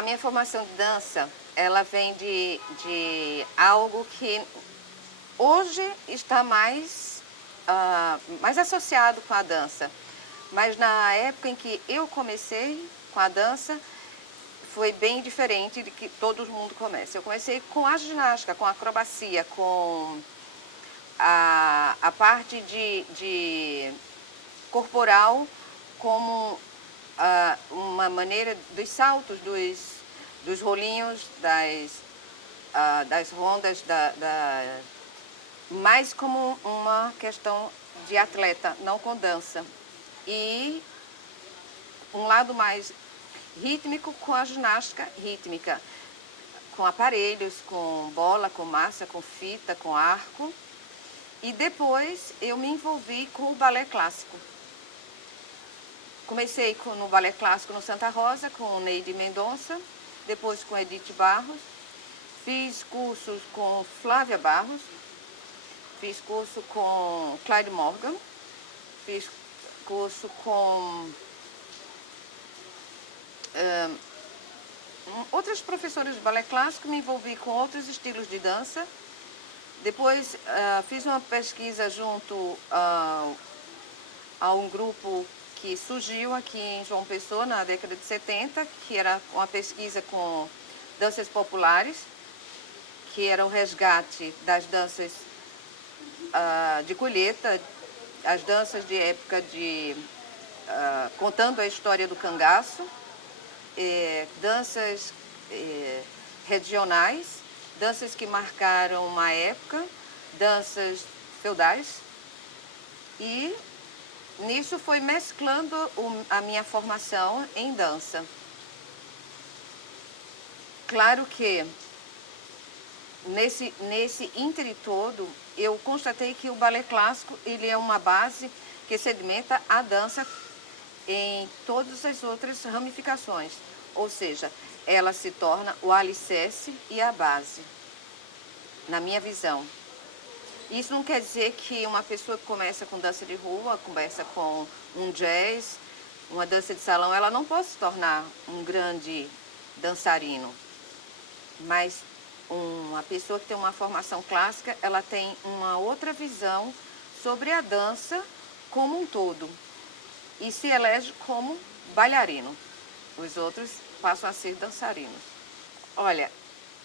A minha formação de dança, ela vem de algo que hoje está mais associado com a dança. Mas na época em que eu comecei com a dança, foi bem diferente de que todo mundo começa. Eu comecei com a ginástica, com a acrobacia, com a parte de corporal como uma maneira dos saltos, dos rolinhos, das rondas, mais como uma questão de atleta, não com dança. E um lado mais rítmico com a ginástica rítmica, com aparelhos, com bola, com massa, com fita, com arco. E depois eu me envolvi com o balé clássico. Comecei no balé clássico no Santa Rosa, com o Neide Mendonça, depois com Edith Barros. Fiz cursos com Flávia Barros, fiz curso com Clyde Morgan, fiz curso com outras professoras de balé clássico, me envolvi com outros estilos de dança. Depois fiz uma pesquisa junto a um grupo que surgiu aqui em João Pessoa na década de 70, que era uma pesquisa com danças populares, que era o resgate das danças de colheita, as danças de época contando a história do cangaço, danças regionais, danças que marcaram uma época, danças feudais, e nisso foi mesclando a minha formação em dança. Claro que nesse ínterim todo, eu constatei que o balé clássico ele é uma base que sedimenta a dança em todas as outras ramificações. Ou seja, ela se torna o alicerce e a base, na minha visão. Isso não quer dizer que uma pessoa que começa com dança de rua, começa com um jazz, uma dança de salão, ela não pode se tornar um grande dançarino. Mas uma pessoa que tem uma formação clássica, ela tem uma outra visão sobre a dança como um todo e se elege como bailarino. Os outros passam a ser dançarinos. Olha,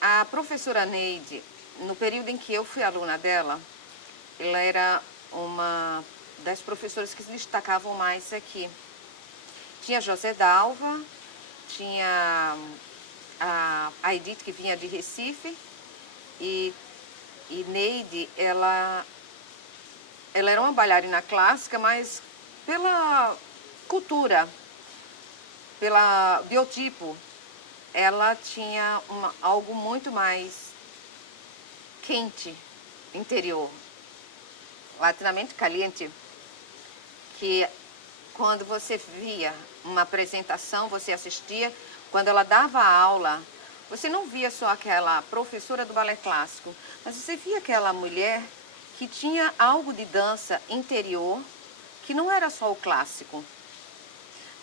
a professora Neide, no período em que eu fui aluna dela, ela era uma das professoras que se destacavam mais aqui. Tinha José Dalva, tinha a Edith, que vinha de Recife, e Neide, ela era uma bailarina clássica, mas pela cultura, pela biotipo, ela tinha algo muito mais quente, interior, latinamente caliente, que quando você via uma apresentação, você assistia, quando ela dava aula, você não via só aquela professora do balé clássico, mas você via aquela mulher que tinha algo de dança interior, que não era só o clássico.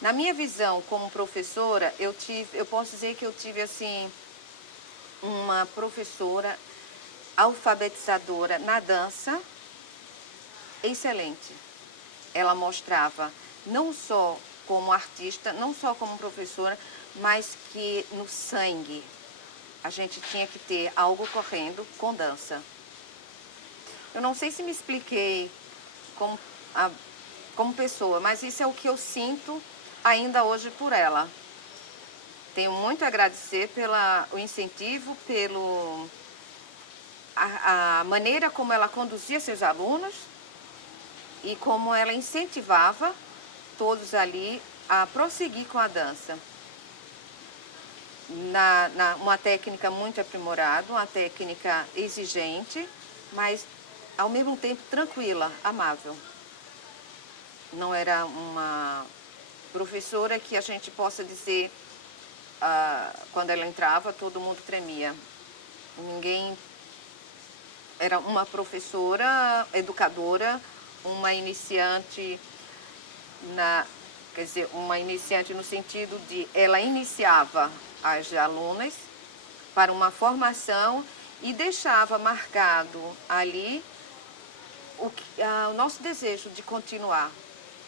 Na minha visão como professora, eu posso dizer que eu tive assim uma professora alfabetizadora na dança excelente. Ela mostrava não só como artista, não só como professora, mas que no sangue a gente tinha que ter algo correndo com dança. Eu não sei se me expliquei como pessoa, mas isso é o que eu sinto ainda hoje por ela. Tenho muito a agradecer pelo incentivo, a maneira como ela conduzia seus alunos e como ela incentivava todos ali a prosseguir com a dança. Uma técnica muito aprimorada, uma técnica exigente, mas ao mesmo tempo tranquila, amável. Não era uma professora que a gente possa dizer, quando ela entrava, todo mundo tremia. Ninguém. Era uma professora, educadora, uma iniciante quer dizer, uma iniciante no sentido de ela iniciava as alunas para uma formação e deixava marcado ali o nosso desejo de continuar,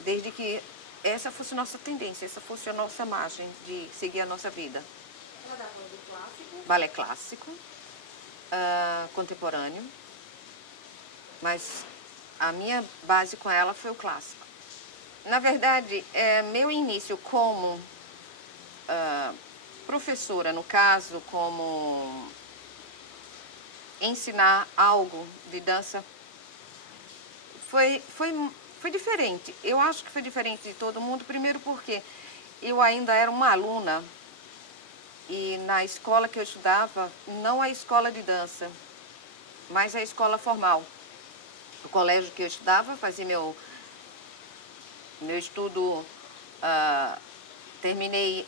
desde que essa fosse nossa tendência, essa fosse a nossa margem de seguir a nossa vida. Ela dava do clássico? Balé clássico, contemporâneo, mas a minha base com ela foi o clássico. Na verdade, meu início como professora, no caso, como ensinar algo de dança, foi diferente. Eu acho que foi diferente de todo mundo, primeiro porque eu ainda era uma aluna e na escola que eu estudava, não a escola de dança, mas a escola formal. O colégio que eu estudava, fazia meu estudo, terminei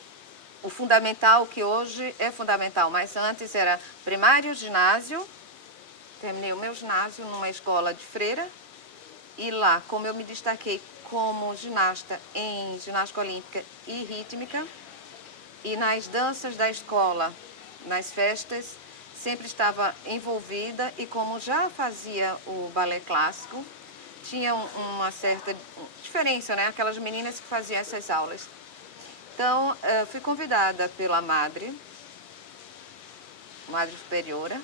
o fundamental, que hoje é fundamental, mas antes era primário, ginásio. Terminei o meu ginásio numa escola de freira e lá, como eu me destaquei como ginasta em ginástica olímpica e rítmica e nas danças da escola, nas festas, sempre estava envolvida e como já fazia o balé clássico, tinha uma certa diferença, né? Aquelas meninas que faziam essas aulas. Então, fui convidada pela Madre Superiora,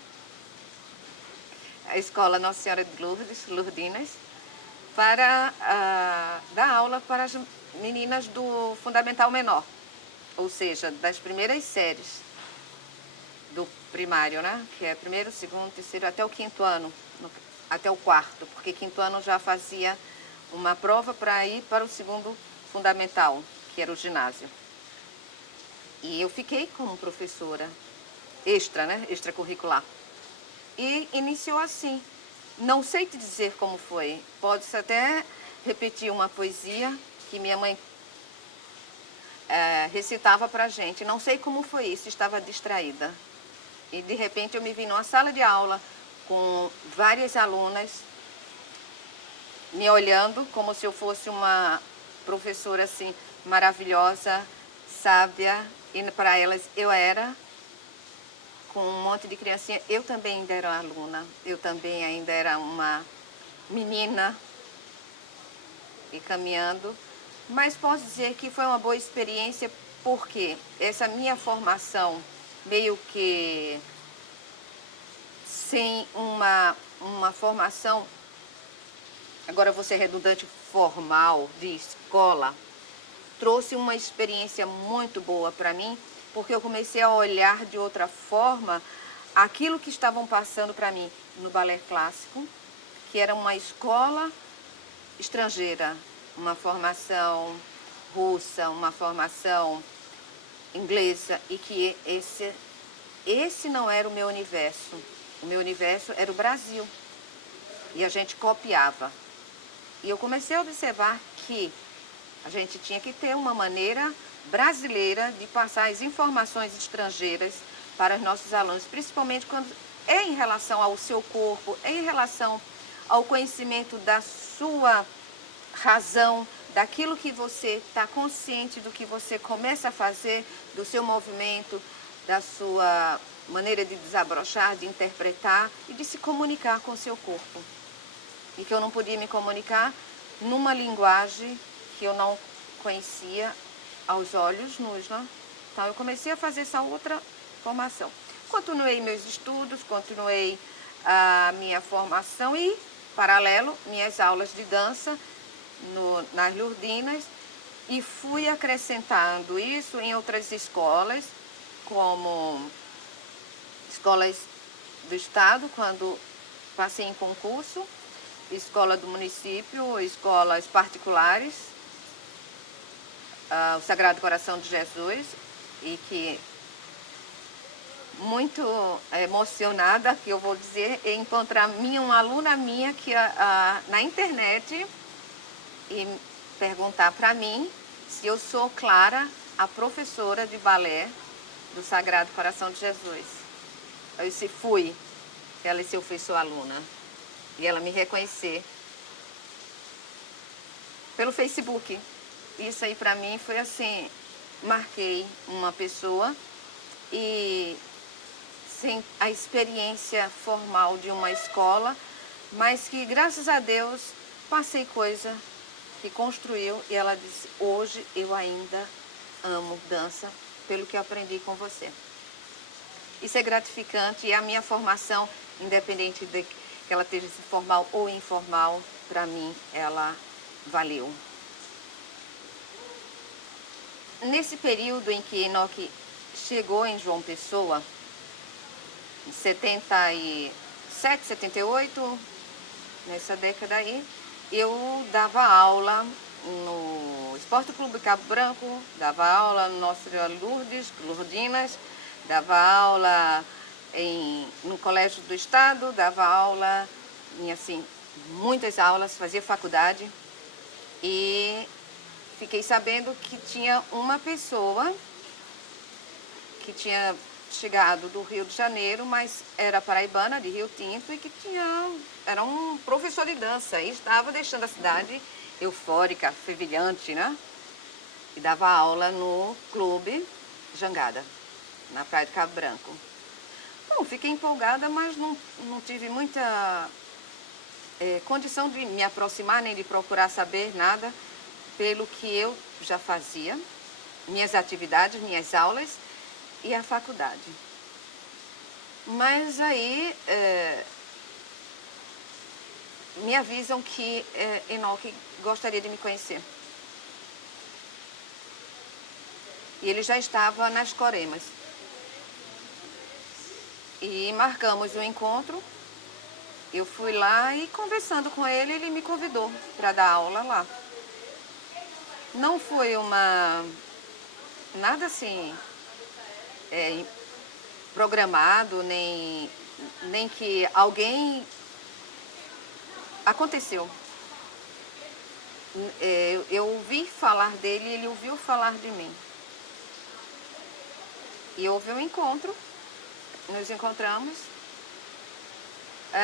a Escola Nossa Senhora de Lourdes, Lourdinas, para dar aula para as meninas do Fundamental Menor, ou seja, das primeiras séries do primário, né? Que é primeiro, segundo, terceiro, até o quinto ano, até o quarto, porque quinto ano já fazia uma prova para ir para o segundo fundamental, que era o ginásio. E eu fiquei como professora extra, né? Extracurricular. E iniciou assim. Não sei te dizer como foi. Pode-se até repetir uma poesia que minha mãe recitava pra gente. Não sei como foi isso, estava distraída. E de repente eu me vi numa sala de aula com várias alunas me olhando como se eu fosse uma professora assim maravilhosa, sábia, e para elas eu era, com um monte de criancinha. Eu também ainda era aluna, eu também ainda era uma menina e caminhando, mas posso dizer que foi uma boa experiência porque essa minha formação meio que sem uma formação, agora eu vou ser redundante, formal, de escola, trouxe uma experiência muito boa para mim, porque eu comecei a olhar de outra forma aquilo que estavam passando para mim no balé clássico, que era uma escola estrangeira, uma formação russa, uma formação inglesa, e que esse não era o meu universo. O meu universo era o Brasil. E a gente copiava. E eu comecei a observar que a gente tinha que ter uma maneira brasileira de passar as informações estrangeiras para os nossos alunos, principalmente quando é em relação ao seu corpo, é em relação ao conhecimento da sua razão, daquilo que você está consciente do que você começa a fazer, do seu movimento, da sua maneira de desabrochar, de interpretar e de se comunicar com o seu corpo. E que eu não podia me comunicar numa linguagem que eu não conhecia aos olhos nus, né? Então eu comecei a fazer essa outra formação. Continuei meus estudos, continuei a minha formação e, paralelo, minhas aulas de dança nas Lourdinas, e fui acrescentando isso em outras escolas, como escolas do estado, quando passei em concurso, escola do município, escolas particulares, o Sagrado Coração de Jesus, e que muito emocionada, que eu vou dizer, em encontrar uma aluna minha que na internet e perguntar para mim se eu sou Clara, a professora de balé do Sagrado Coração de Jesus. Eu disse, fui. Ela disse, eu fui sua aluna. E ela me reconhecer pelo Facebook. isso aí para mim foi assim, marquei uma pessoa e sem a experiência formal de uma escola, mas que graças a Deus passei coisa que construiu e ela disse, hoje eu ainda amo dança pelo que eu aprendi com você. Isso é gratificante e a minha formação, independente de que ela esteja formal ou informal, para mim ela valeu. Nesse período em que Enoque chegou em João Pessoa, em 77, 78, nessa década aí, eu dava aula no Esporte Clube Cabo Branco, dava aula no Nossa Senhora Lourdinas, dava aula no Colégio do Estado, dava aula em assim, muitas aulas, fazia faculdade e fiquei sabendo que tinha uma pessoa que tinha chegado do Rio de Janeiro, mas era paraibana, de Rio Tinto, e que era um professor de dança e estava deixando a cidade eufórica, fervilhante, né? E dava aula no Clube Jangada, na Praia de Cabo Branco. Bom, fiquei empolgada, mas não tive muita condição de me aproximar, nem de procurar saber nada, pelo que eu já fazia, minhas atividades, minhas aulas e a faculdade. Mas aí me avisam que Enoque gostaria de me conhecer. E ele já estava nas Coremas. E marcamos um encontro. Eu fui lá e conversando com ele, ele me convidou para dar aula lá. Não foi nada assim programado, nem que alguém aconteceu. Eu ouvi falar dele e ele ouviu falar de mim. E houve um encontro, nos encontramos,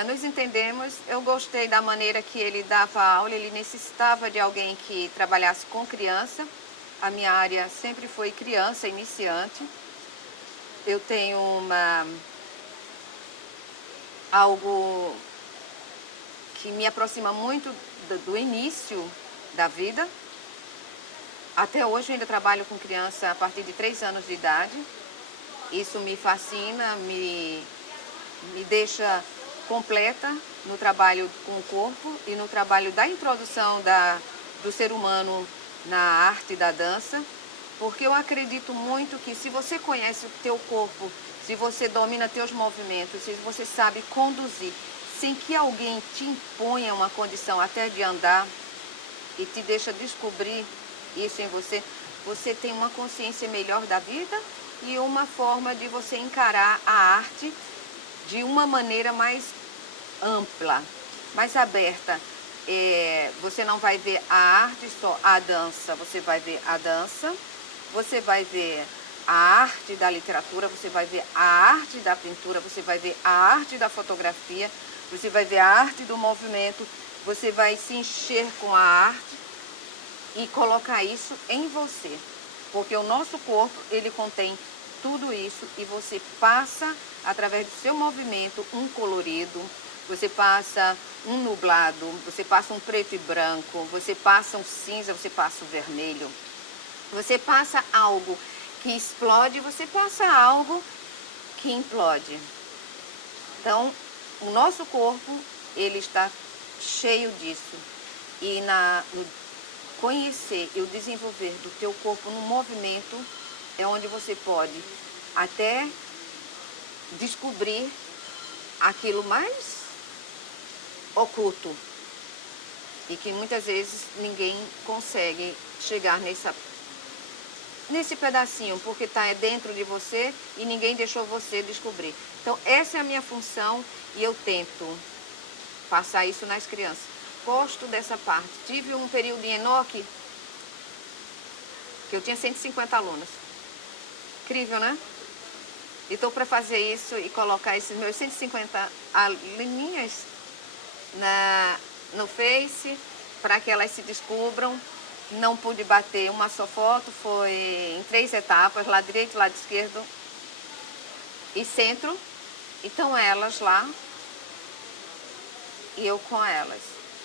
nos entendemos, eu gostei da maneira que ele dava aula, ele necessitava de alguém que trabalhasse com criança. A minha área sempre foi criança, iniciante. Eu tenho algo que me aproxima muito do início da vida. Até hoje eu ainda trabalho com criança a partir de 3 anos de idade. Isso me fascina, me deixa completa no trabalho com o corpo e no trabalho da introdução do ser humano na arte da dança, porque eu acredito muito que se você conhece o teu corpo, se você domina teus movimentos, se você sabe conduzir, sem que alguém te imponha uma condição até de andar e te deixa descobrir isso em você, você tem uma consciência melhor da vida e uma forma de você encarar a arte de uma maneira mais ampla, mais aberta. Você não vai ver a arte só, a dança, você vai ver a dança, você vai ver a arte da literatura, você vai ver a arte da pintura, você vai ver a arte da fotografia, você vai ver a arte do movimento, você vai se encher com a arte e colocar isso em você. Porque o nosso corpo, ele contém tudo isso e você passa, através do seu movimento, um colorido, você passa um nublado, você passa um preto e branco, você passa um cinza, você passa o vermelho. Você passa algo que explode, você passa algo que implode. Então, o nosso corpo, ele está cheio disso. E no conhecer e o desenvolver do teu corpo no movimento é onde você pode até descobrir aquilo mais oculto e que muitas vezes ninguém consegue chegar nesse pedacinho, porque está dentro de você e ninguém deixou você descobrir. Então essa é a minha função e eu tento passar isso nas crianças. Gosto dessa parte. Tive um período em Enoque que eu tinha 150 alunos. Incrível, né? E estou para fazer isso e colocar esses meus 150 aluninhas no Face, para que elas se descubram não pude bater uma só foto, foi em 3 etapas, lado direito, lado esquerdo e centro. Então elas lá e eu com elas.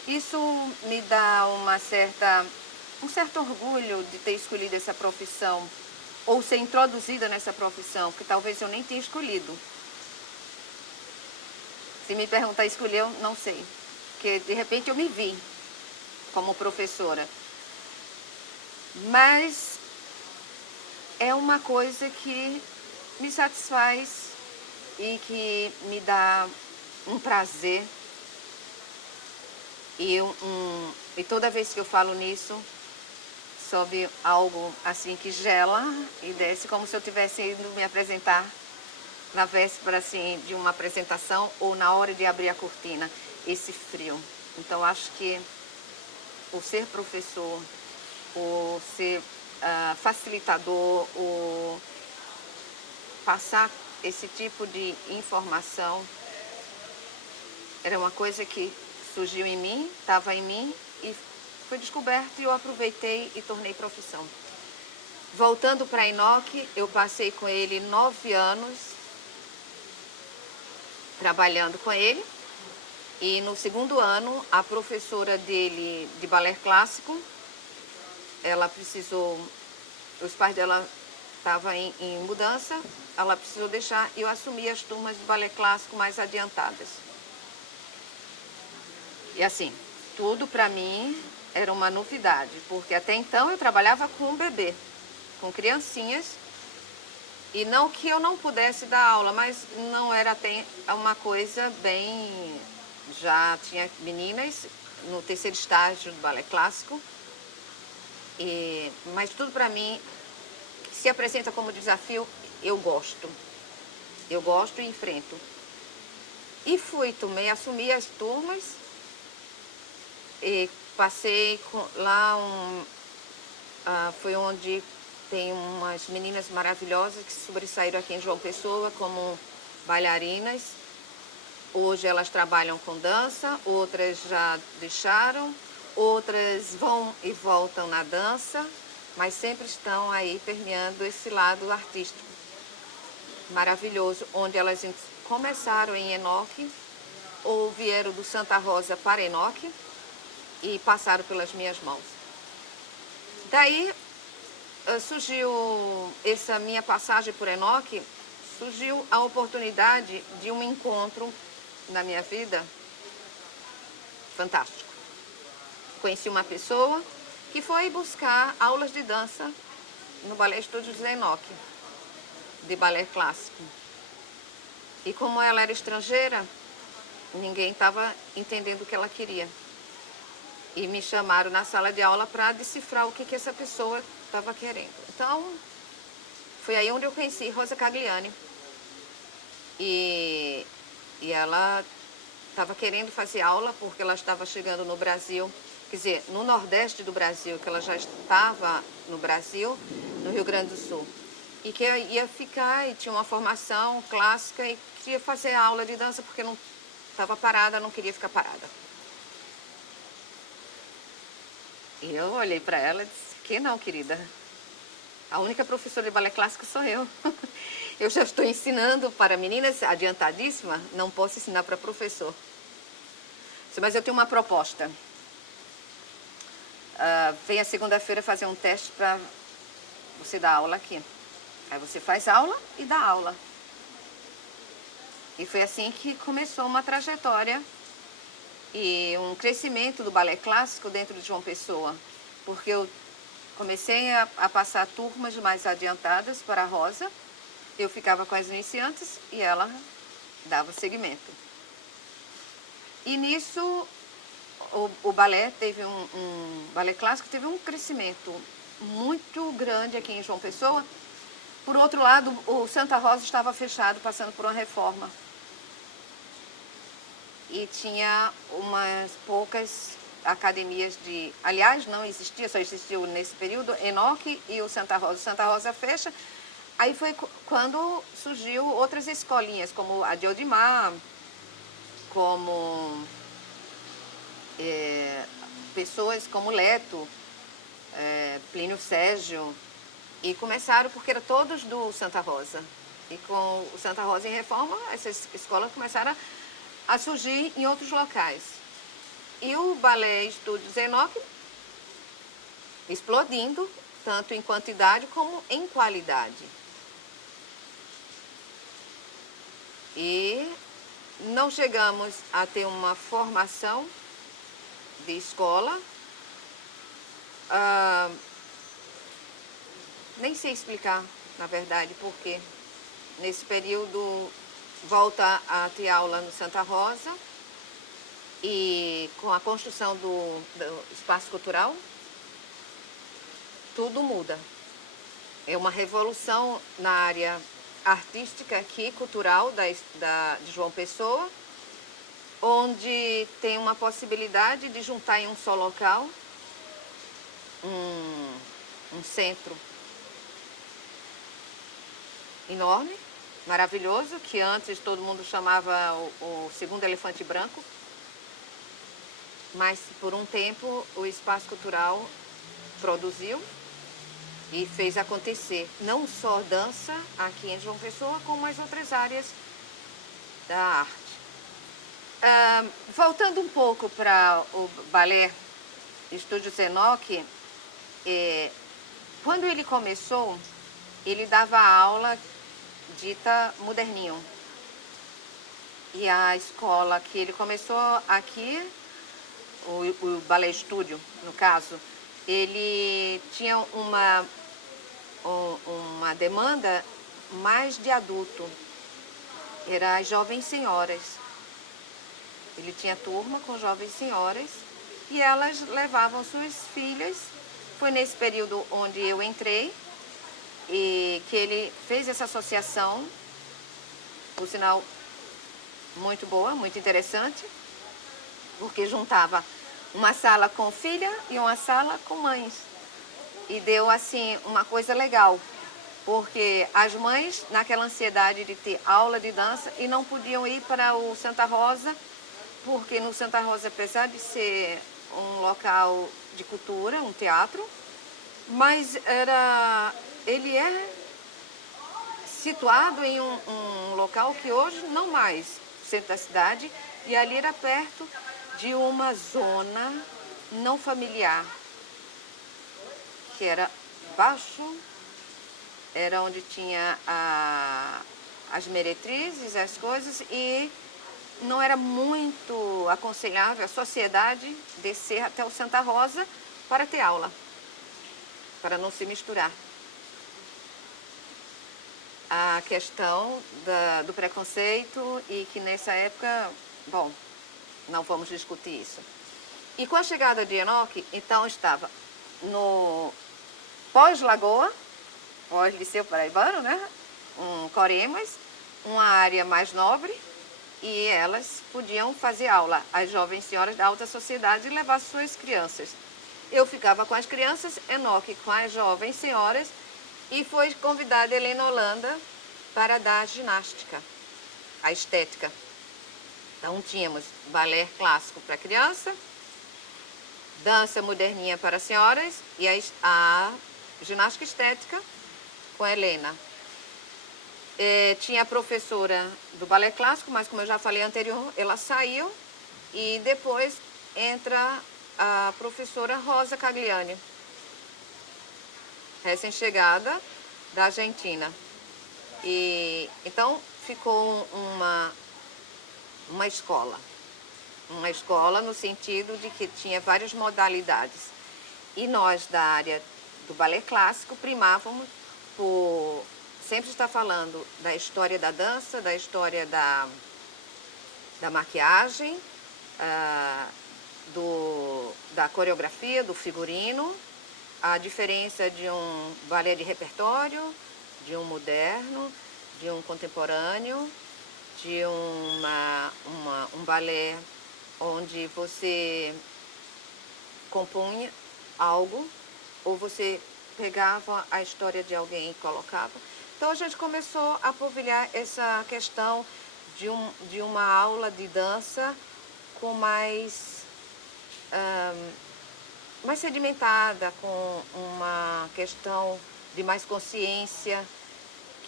Isso me dá um certo orgulho de ter escolhido essa profissão, ou ser introduzida nessa profissão, que talvez eu nem tenha escolhido. Se me perguntar escolher, eu não sei. Porque de repente eu me vi como professora. Mas é uma coisa que me satisfaz e que me dá um prazer. E toda vez que eu falo nisso, sobe algo assim que gela e desce como se eu estivesse indo me apresentar na véspera assim, de uma apresentação ou na hora de abrir a cortina, esse frio. Então acho que o ser professor, o ser facilitador, o passar esse tipo de informação era uma coisa que surgiu em mim, estava em mim e foi descoberto e eu aproveitei e tornei profissão. Voltando para Enoque, eu passei com ele 9 anos trabalhando com ele e no segundo ano a professora dele de balé clássico, ela precisou, os pais dela estavam em mudança, ela precisou deixar e eu assumi as turmas de balé clássico mais adiantadas. E assim, tudo para mim era uma novidade, porque até então eu trabalhava com um bebê, com criancinhas, e não que eu não pudesse dar aula, mas não era até uma coisa bem... Já tinha meninas no terceiro estágio do balé clássico, mas tudo para mim se apresenta como desafio, eu gosto e enfrento. E assumi as turmas, e passei lá, foi onde tem umas meninas maravilhosas que se sobressaíram aqui em João Pessoa como bailarinas. Hoje elas trabalham com dança, outras já deixaram, outras vão e voltam na dança, mas sempre estão aí permeando esse lado artístico maravilhoso, onde elas começaram em Enoque, ou vieram do Santa Rosa para Enoque e passaram pelas minhas mãos. Daí surgiu essa minha passagem por Enoque, surgiu a oportunidade de um encontro na minha vida fantástico. Conheci uma pessoa que foi buscar aulas de dança no Balé Estúdio de Enoque, de balé clássico. E como ela era estrangeira, ninguém estava entendendo o que ela queria. E me chamaram na sala de aula para decifrar o que essa pessoa estava querendo. Então, foi aí onde eu conheci Rosa Cagliani. E ela estava querendo fazer aula porque ela estava chegando no Brasil, quer dizer, no Nordeste do Brasil, que ela já estava no Brasil, no Rio Grande do Sul. E que ia ficar e tinha uma formação clássica e queria fazer aula de dança porque não estava parada, não queria ficar parada. E eu olhei para ela e disse, que não, querida? A única professora de balé clássico sou eu. Eu já estou ensinando para meninas adiantadíssima, não posso ensinar para professor. Mas eu tenho uma proposta. Venha segunda-feira fazer um teste para você dar aula aqui. Aí você faz aula e dá aula. E foi assim que começou uma trajetória e um crescimento do balé clássico dentro de João Pessoa. Porque eu comecei a passar turmas mais adiantadas para a Rosa. Eu ficava com as iniciantes e ela dava seguimento. E nisso o balé teve balé clássico teve um crescimento muito grande aqui em João Pessoa. Por outro lado, o Santa Rosa estava fechado, passando por uma reforma. E tinha umas poucas academias aliás, não existia, só existiu nesse período, Enoque e o Santa Rosa. O Santa Rosa fecha. Aí foi quando surgiu outras escolinhas, como a de Odimar, como pessoas como Leto, Plínio Sérgio, e começaram porque eram todos do Santa Rosa. E com o Santa Rosa em reforma, essas escolas começaram a surgir em outros locais. E o Balé Estúdio Zenock explodindo, tanto em quantidade como em qualidade. E não chegamos a ter uma formação de escola. Nem sei explicar, na verdade, porque nesse período volta a ter aula no Santa Rosa e com a construção do espaço cultural, tudo muda. É uma revolução na área artística aqui, cultural de João Pessoa, onde tem uma possibilidade de juntar em um só local um centro enorme, maravilhoso, que antes todo mundo chamava o segundo elefante branco, mas por um tempo o espaço cultural produziu e fez acontecer não só dança aqui em João Pessoa, como as outras áreas da arte. Voltando um pouco para o Balé Estúdio Zenock, quando ele começou, ele dava aula dita moderninho. E a escola que ele começou aqui, o Balé Estúdio, no caso, ele tinha uma demanda mais de adulto. Era as jovens senhoras. Ele tinha turma com jovens senhoras e elas levavam suas filhas. Foi nesse período onde eu entrei e que ele fez essa associação, por sinal muito boa, muito interessante, porque juntava uma sala com filha e uma sala com mães. E deu assim uma coisa legal, porque as mães, naquela ansiedade de ter aula de dança, e não podiam ir para o Santa Rosa, porque no Santa Rosa, apesar de ser um local de cultura, um teatro, mas ele é situado em um local que hoje não mais, centro da cidade, e ali era perto de uma zona não familiar, que era baixo, era onde tinha as meretrizes, as coisas, e não era muito aconselhável a sociedade descer até o Santa Rosa para ter aula, para não se misturar. A questão do preconceito e que nessa época, bom, não vamos discutir isso. E com a chegada de Enoch, então estava no pós-Lagoa, pós-Liceu Paraibano, né? Coremas, uma área mais nobre, e elas podiam fazer aula, as jovens senhoras da alta sociedade, e levar suas crianças. Eu ficava com as crianças, Enoch com as jovens senhoras, e foi convidada Helena Holanda para dar ginástica, a estética. Então tínhamos balé clássico para criança, dança moderninha para senhoras e a ginástica estética com a Helena. Tinha a professora do balé clássico, mas como eu já falei anterior, ela saiu, e depois entra a professora Rosa Cagliani, recém-chegada da Argentina. E então ficou uma escola no sentido de que tinha várias modalidades. E nós da área do balé clássico primávamos por sempre estar falando da história da dança, da história da maquiagem, da coreografia, do figurino, a diferença de um balé de repertório, de um moderno, de um contemporâneo, de um balé onde você compunha algo ou você pegava a história de alguém e colocava. Então a gente começou a polvilhar essa questão de uma aula de dança com mais mais sedimentada, com uma questão de mais consciência,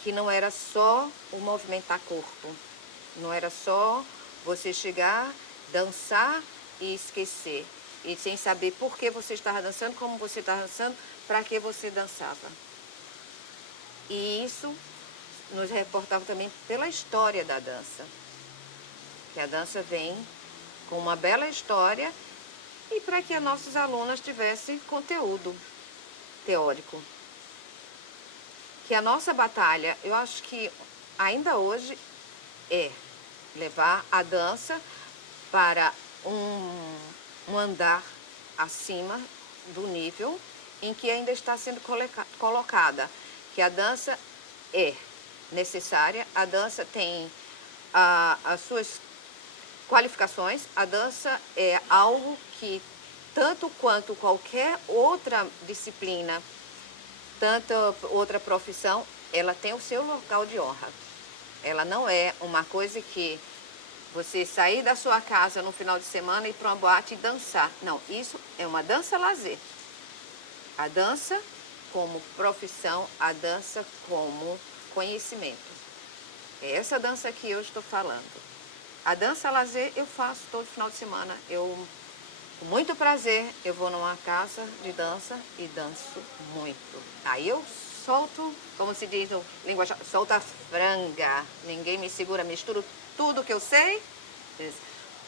que não era só o movimentar corpo, não era só você chegar, dançar e esquecer, e sem saber por que você estava dançando, como você estava dançando, para que você dançava. E isso nos reportava também pela história da dança, que a dança vem com uma bela história e para que as nossas alunas tivessem conteúdo teórico. Que a nossa batalha, eu acho que ainda hoje é levar a dança para um andar acima do nível em que ainda está sendo colocada. Que a dança é necessária, a dança tem as suas qualificações, a dança é algo que, tanto quanto qualquer outra disciplina, tanta outra profissão, ela tem o seu local de honra. Ela não é uma coisa que você sair da sua casa no final de semana e ir para uma boate e dançar. Não, isso é uma dança-lazer. A dança como profissão, a dança como conhecimento. É essa dança que eu estou falando. A dança-lazer eu faço todo final de semana. Com muito prazer, eu vou numa casa de dança e danço muito. Aí eu solto, como se diz no linguagem, solto a franga. Ninguém me segura, misturo tudo que eu sei.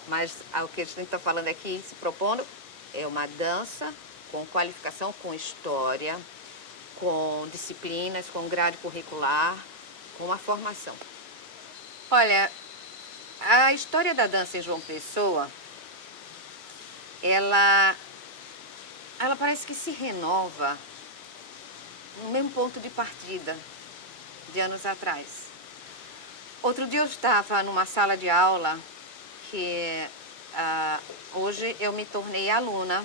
Mas o que a gente está falando aqui, se propondo, é uma dança com qualificação, com história, com disciplinas, com grade curricular, com uma formação. Olha, a história da dança em João Pessoa, ela parece que se renova no mesmo ponto de partida de anos atrás. Outro dia eu estava numa sala de aula que hoje eu me tornei aluna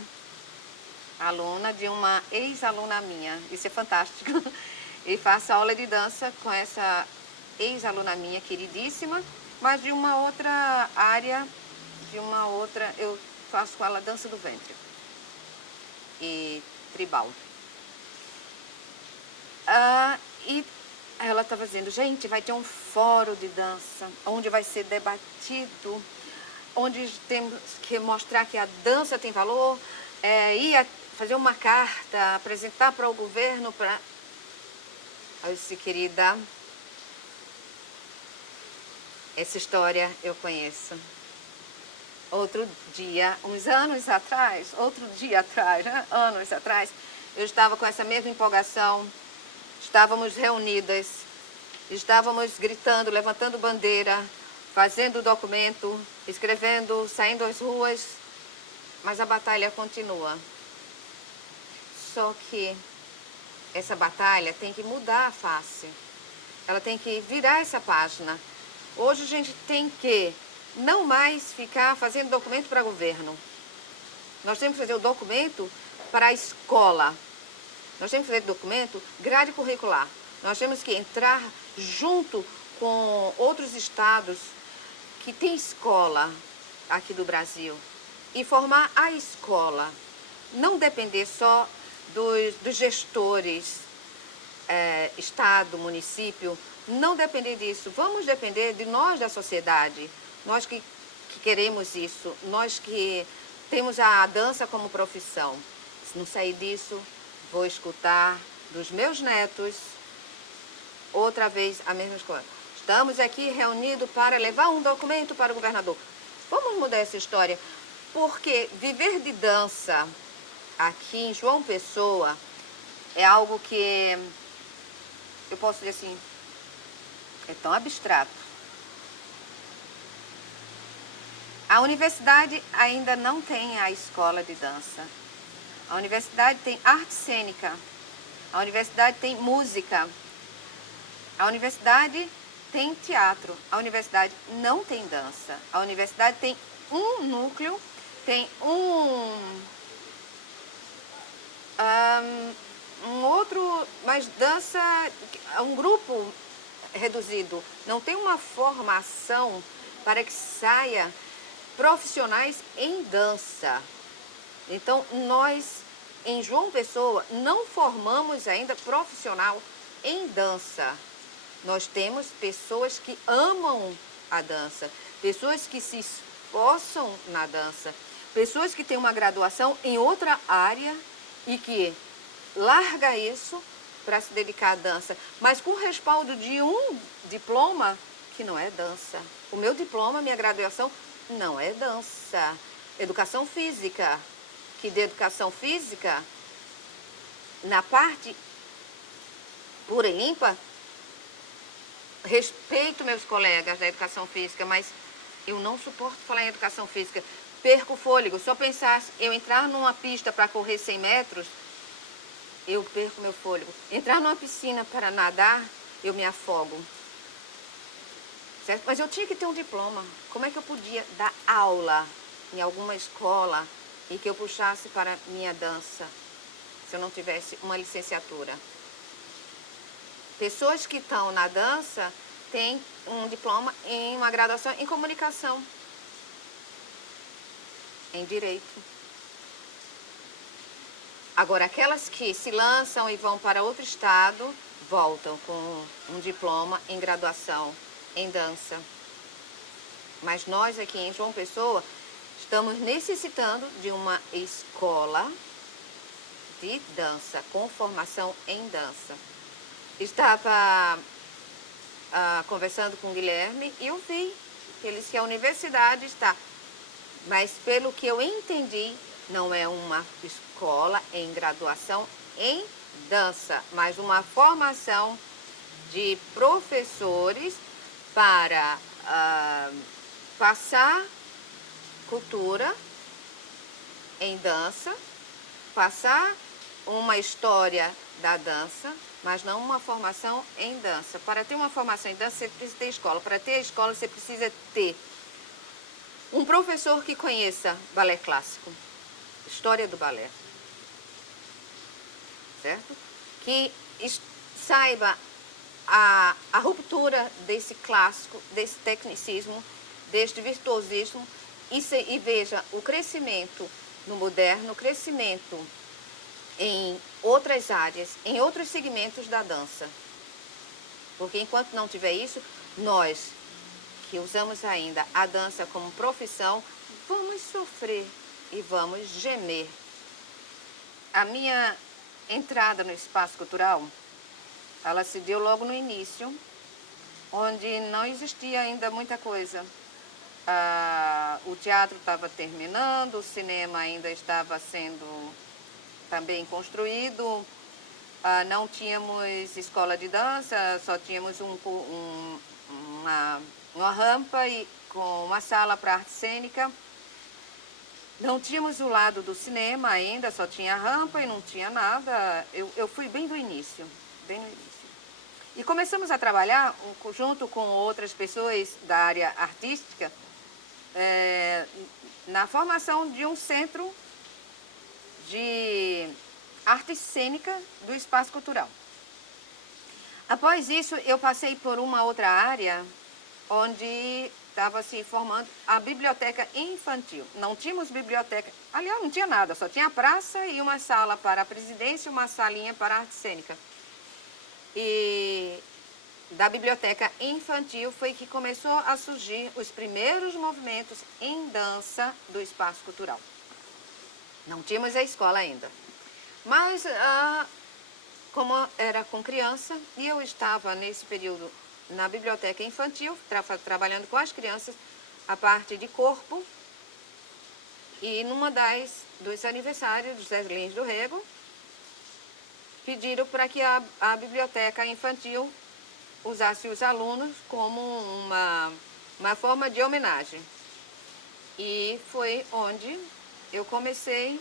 de uma ex-aluna minha. Isso é fantástico. E faço aula de dança com essa ex-aluna minha queridíssima, mas de uma outra área, eu faço com ela dança do ventre e tribal. E ela estava dizendo, gente, vai ter um fórum de dança, onde vai ser debatido, onde temos que mostrar que a dança tem valor, ir fazer uma carta, apresentar para o governo, para... Eu disse, querida, essa história eu conheço. Outro dia, anos atrás, eu estava com essa mesma empolgação, estávamos reunidas, estávamos gritando, levantando bandeira, fazendo documento, escrevendo, saindo às ruas, mas a batalha continua. Só que essa batalha tem que mudar a face, ela tem que virar essa página. Hoje a gente tem que não mais ficar fazendo documento para governo. Nós temos que fazer o documento para a escola. Nós temos que fazer documento grade curricular. Nós temos que entrar junto com outros estados que têm escola aqui do Brasil e formar a escola. Não depender só dos gestores, estado, município, não depender disso. Vamos depender de nós da sociedade, nós que queremos isso, nós que temos a dança como profissão. Se não sair disso, vou escutar dos meus netos outra vez a mesma coisa. Estamos aqui reunidos para levar um documento para o governador. Vamos mudar essa história, porque viver de dança aqui em João Pessoa é algo que, eu posso dizer assim, é tão abstrato. A universidade ainda não tem a escola de dança. A universidade tem arte cênica. A universidade tem música. A universidade tem teatro. A universidade não tem dança. A universidade tem um núcleo, tem um outro, mas dança, um grupo reduzido. Não tem uma formação para que saia profissionais em dança. Então, nós em João Pessoa, não formamos ainda profissional em dança. Nós temos pessoas que amam a dança, pessoas que se esforçam na dança, pessoas que têm uma graduação em outra área e que larga isso para se dedicar à dança, mas com o respaldo de um diploma que não é dança. O meu diploma, minha graduação, não é dança. Educação física, que de educação física, na parte pura e limpa, respeito meus colegas da educação física, mas eu não suporto falar em educação física. Perco o fôlego. Só pensar, eu entrar numa pista para correr 100 metros, eu perco meu fôlego. Entrar numa piscina para nadar, eu me afogo. Certo? Mas eu tinha que ter um diploma. Como é que eu podia dar aula em alguma escola e que eu puxasse para minha dança se eu não tivesse uma licenciatura? Pessoas que estão na dança têm um diploma em uma graduação em comunicação, em direito. Agora, aquelas que se lançam e vão para outro estado, voltam com um diploma em graduação em dança. Mas nós aqui em João Pessoa estamos necessitando de uma escola de dança, com formação em dança. Estava conversando com o Guilherme e eu vi que ele disse que a universidade está, mas pelo que eu entendi, não é uma escola em graduação em dança, mas uma formação de professores para passar cultura em dança, passar uma história da dança, mas não uma formação em dança. Para ter uma formação em dança, você precisa ter escola. Para ter a escola, você precisa ter um professor que conheça balé clássico, história do balé, certo? Que saiba a ruptura desse clássico, desse tecnicismo, deste virtuosismo e veja o crescimento no moderno, o crescimento em outras áreas, em outros segmentos da dança. Porque enquanto não tiver isso, nós que usamos ainda a dança como profissão, vamos sofrer e vamos gemer. A minha entrada no espaço cultural, ela se deu logo no início, onde não existia ainda muita coisa. O teatro estava terminando, o cinema ainda estava sendo também construído, não tínhamos escola de dança, só tínhamos uma rampa e com uma sala para arte cênica. Não tínhamos o lado do cinema ainda, só tinha rampa e não tinha nada. Eu fui bem do início, bem no início. E começamos a trabalhar junto com outras pessoas da área artística, na formação de um centro de arte cênica do espaço cultural. Após isso, eu passei por uma outra área onde estava se formando a biblioteca infantil. Não tínhamos biblioteca, aliás, não tinha nada, só tinha a praça e uma sala para a presidência e uma salinha para a arte cênica. E da biblioteca infantil foi que começou a surgir os primeiros movimentos em dança do espaço cultural. Não tínhamos a escola ainda. Mas, como era com criança, e eu estava nesse período na biblioteca infantil, trabalhando com as crianças, a parte de corpo, e numa dos aniversários dos Zé Lins do Rego, pediram para que a biblioteca infantil usasse os alunos como uma forma de homenagem. E foi onde eu comecei,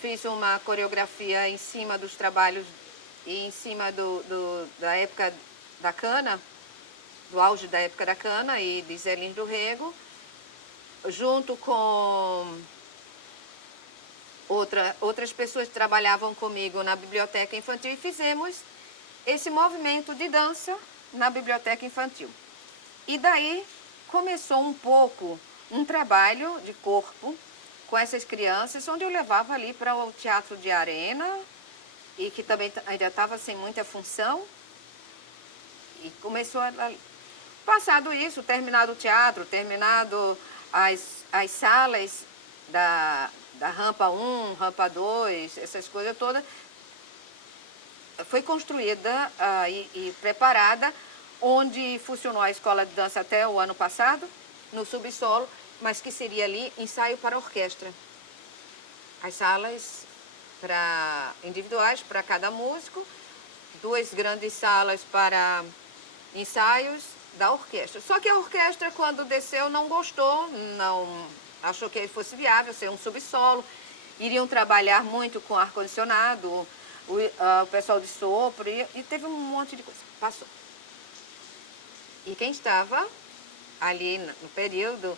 fiz uma coreografia em cima dos trabalhos e em cima da época da cana, do auge da época da cana e de Zé Lins do Rego, junto com outras pessoas que trabalhavam comigo na biblioteca infantil, e fizemos esse movimento de dança na biblioteca infantil. E daí começou um pouco um trabalho de corpo com essas crianças, onde eu levava ali para o teatro de arena, e que também ainda estava sem muita função. E começou a... Passado isso, terminado o teatro, terminado as salas da rampa 1, rampa 2, essas coisas todas, foi construída e preparada, onde funcionou a escola de dança até o ano passado, no subsolo, mas que seria ali ensaio para orquestra. As salas individuais para cada músico, 2 grandes salas para ensaios da orquestra. Só que a orquestra, quando desceu, não gostou, não achou que fosse viável ser um subsolo. Iriam trabalhar muito com ar-condicionado, o pessoal de sopro, e teve um monte de coisa. Passou. E quem estava ali no período,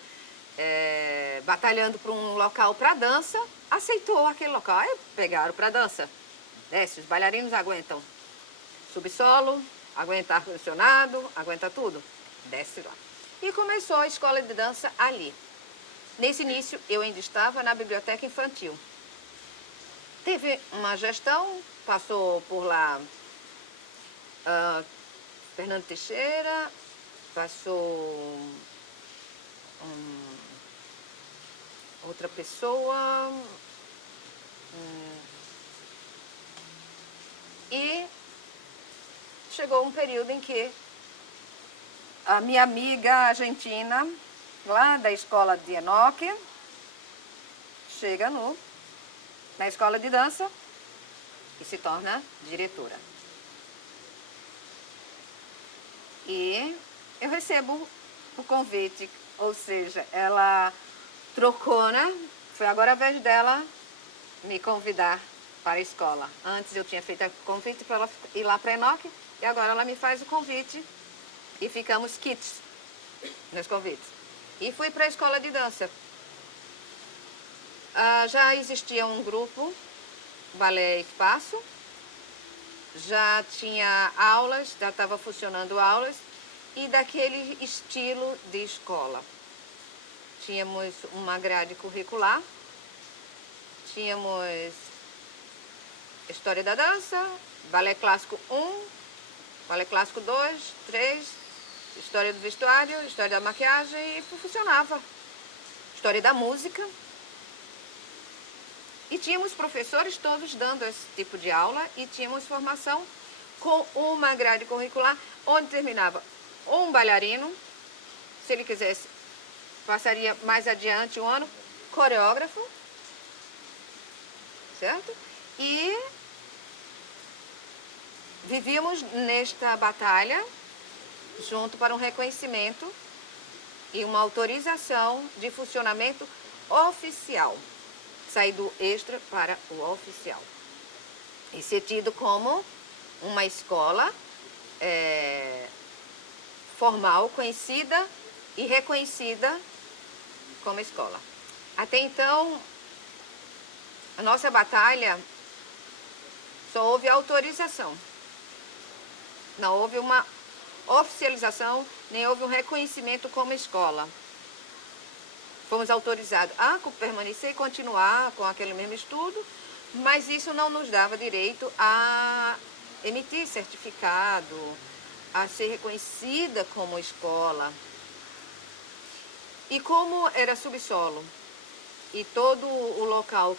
batalhando por um local para dança, aceitou aquele local. Aí pegaram para dança. Desce, os bailarinos aguentam subsolo, aguenta ar-condicionado, aguenta tudo. Desce lá. E começou a escola de dança ali. Nesse início, eu ainda estava na biblioteca infantil. Teve uma gestão, passou por lá Fernando Teixeira, passou outra pessoa, e chegou um período em que a minha amiga argentina, lá da escola de Enoque, chega na escola de dança e se torna diretora. E eu recebo o convite, ou seja, ela trocou, né? Foi agora a vez dela me convidar para a escola. Antes eu tinha feito o convite para ela ir lá para Enoque, e agora ela me faz o convite e ficamos quites nos convites. E fui para a escola de dança. Já existia um grupo, Balé Espaço, já tinha aulas, já estava funcionando aulas, e daquele estilo de escola. Tínhamos uma grade curricular, tínhamos História da Dança, Balé Clássico 1, Balé Clássico 2, 3, História do Vestuário, História da Maquiagem, e funcionava. História da Música. E tínhamos professores todos dando esse tipo de aula, e tínhamos formação com uma grade curricular, onde terminava um bailarino, se ele quisesse, passaria mais adiante um ano, coreógrafo, certo? E vivíamos nesta batalha junto para um reconhecimento e uma autorização de funcionamento oficial. Sair do extra para o oficial. E ser tido como uma escola formal, conhecida e reconhecida como escola. Até então, a nossa batalha só houve autorização. Não houve uma oficialização, nem houve um reconhecimento como escola. Fomos autorizados a permanecer e continuar com aquele mesmo estudo, mas isso não nos dava direito a emitir certificado, a ser reconhecida como escola. E como era subsolo, e todo o local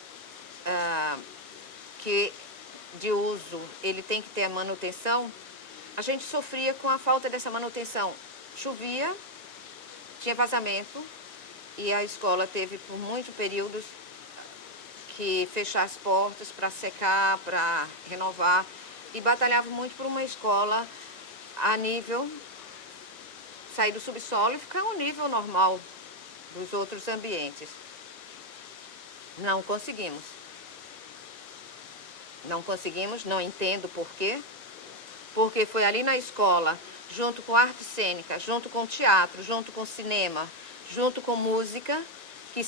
de uso, ele tem que ter a manutenção, a gente sofria com a falta dessa manutenção. Chovia, tinha vazamento, e a escola teve por muitos períodos que fechar as portas para secar, para renovar, e batalhava muito por uma escola a nível, sair do subsolo e ficar ao nível normal dos outros ambientes. Não conseguimos. Não conseguimos, não entendo por quê. Porque foi ali na escola, junto com arte cênica, junto com teatro, junto com cinema, junto com música, que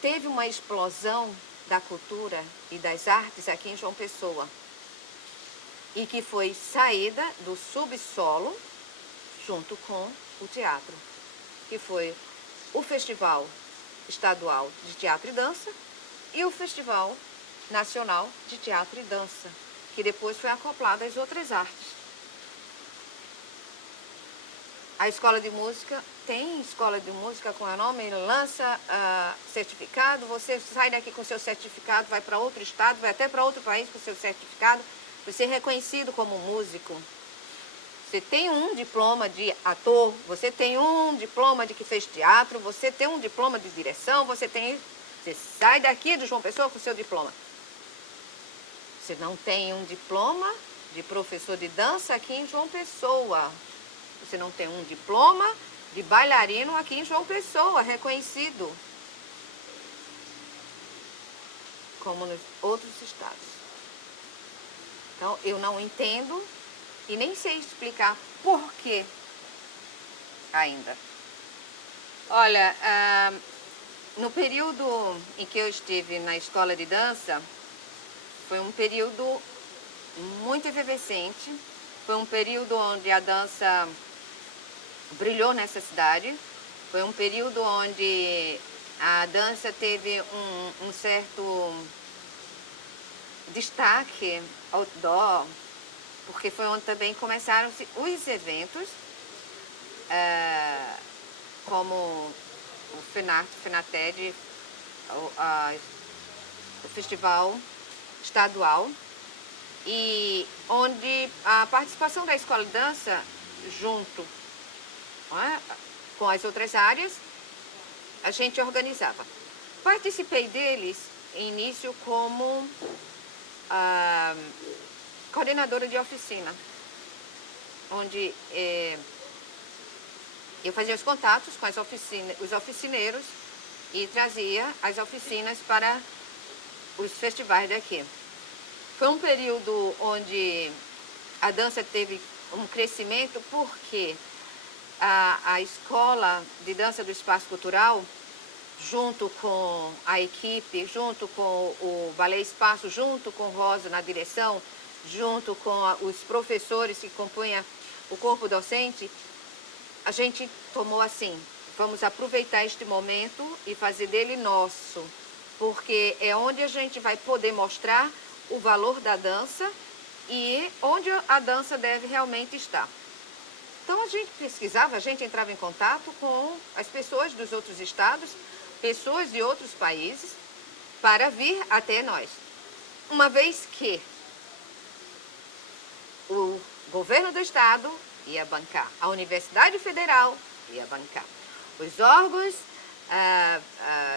teve uma explosão da cultura e das artes aqui em João Pessoa. E que foi saída do subsolo junto com o teatro, que foi o Festival Estadual de Teatro e Dança e o Festival Nacional de Teatro e Dança, que depois foi acoplado às outras artes. A escola de música, tem escola de música com o nome, lança certificado, você sai daqui com seu certificado, vai para outro estado, vai até para outro país com seu certificado, você é reconhecido como músico. Você tem um diploma de ator, você tem um diploma de que fez teatro, você tem um diploma de direção, você sai daqui de João Pessoa com seu diploma. Você não tem um diploma de professor de dança aqui em João Pessoa. Você não tem um diploma de bailarino aqui em João Pessoa, reconhecido, como nos outros estados. Então, eu não entendo e nem sei explicar por quê ainda. Olha, no período em que eu estive na escola de dança, foi um período muito efervescente, foi um período onde a dança brilhou nessa cidade, foi um período onde a dança teve um certo destaque outdoor, porque foi onde também começaram-se os eventos, como o FENATED, o Festival Estadual, e onde a participação da escola de dança, junto com as outras áreas, a gente organizava. Participei deles, em início, como coordenadora de oficina, onde eu fazia os contatos com os oficineiros e trazia as oficinas para os festivais daqui. Foi um período onde a dança teve um crescimento porque a escola de dança do Espaço Cultural, junto com a equipe, junto com o Balé Espaço, junto com Rosa na direção, junto com os professores que compunham o corpo docente, a gente tomou assim, vamos aproveitar este momento e fazer dele nosso, porque é onde a gente vai poder mostrar o valor da dança e onde a dança deve realmente estar. Então a gente pesquisava, a gente entrava em contato com as pessoas dos outros estados, pessoas de outros países, para vir até nós. Uma vez que o governo do estado ia bancar, a Universidade Federal ia bancar, os órgãos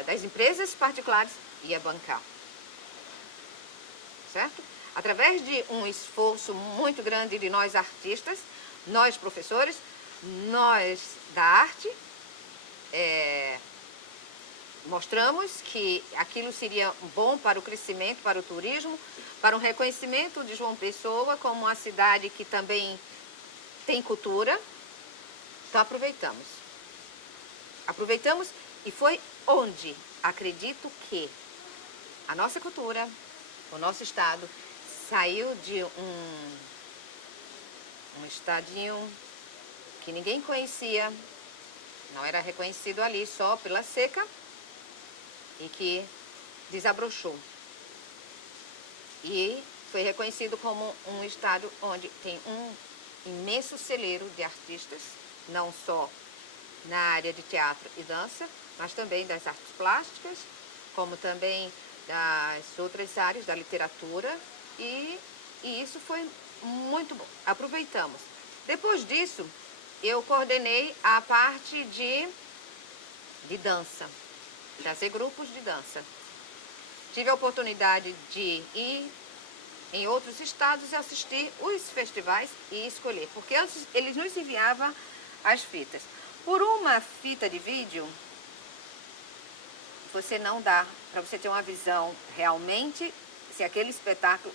das empresas particulares ia bancar, certo? Através de um esforço muito grande de nós artistas, nós professores, nós da arte, mostramos que aquilo seria bom para o crescimento, para o turismo, para um reconhecimento de João Pessoa como uma cidade que também tem cultura. Então aproveitamos. Aproveitamos e foi onde acredito que a nossa cultura, o nosso estado, saiu de um estadinho que ninguém conhecia, não era reconhecido ali só pela seca, e que desabrochou. E foi reconhecido como um estado onde tem um imenso celeiro de artistas, não só na área de teatro e dança, mas também das artes plásticas, como também das outras áreas da literatura, e isso foi muito bom. Aproveitamos. Depois disso, eu coordenei a parte de dança, trazer grupos de dança. Tive a oportunidade de ir em outros estados e assistir os festivais e escolher, porque antes eles nos enviavam as fitas. Por uma fita de vídeo, você não dá para você ter uma visão realmente se aquele espetáculo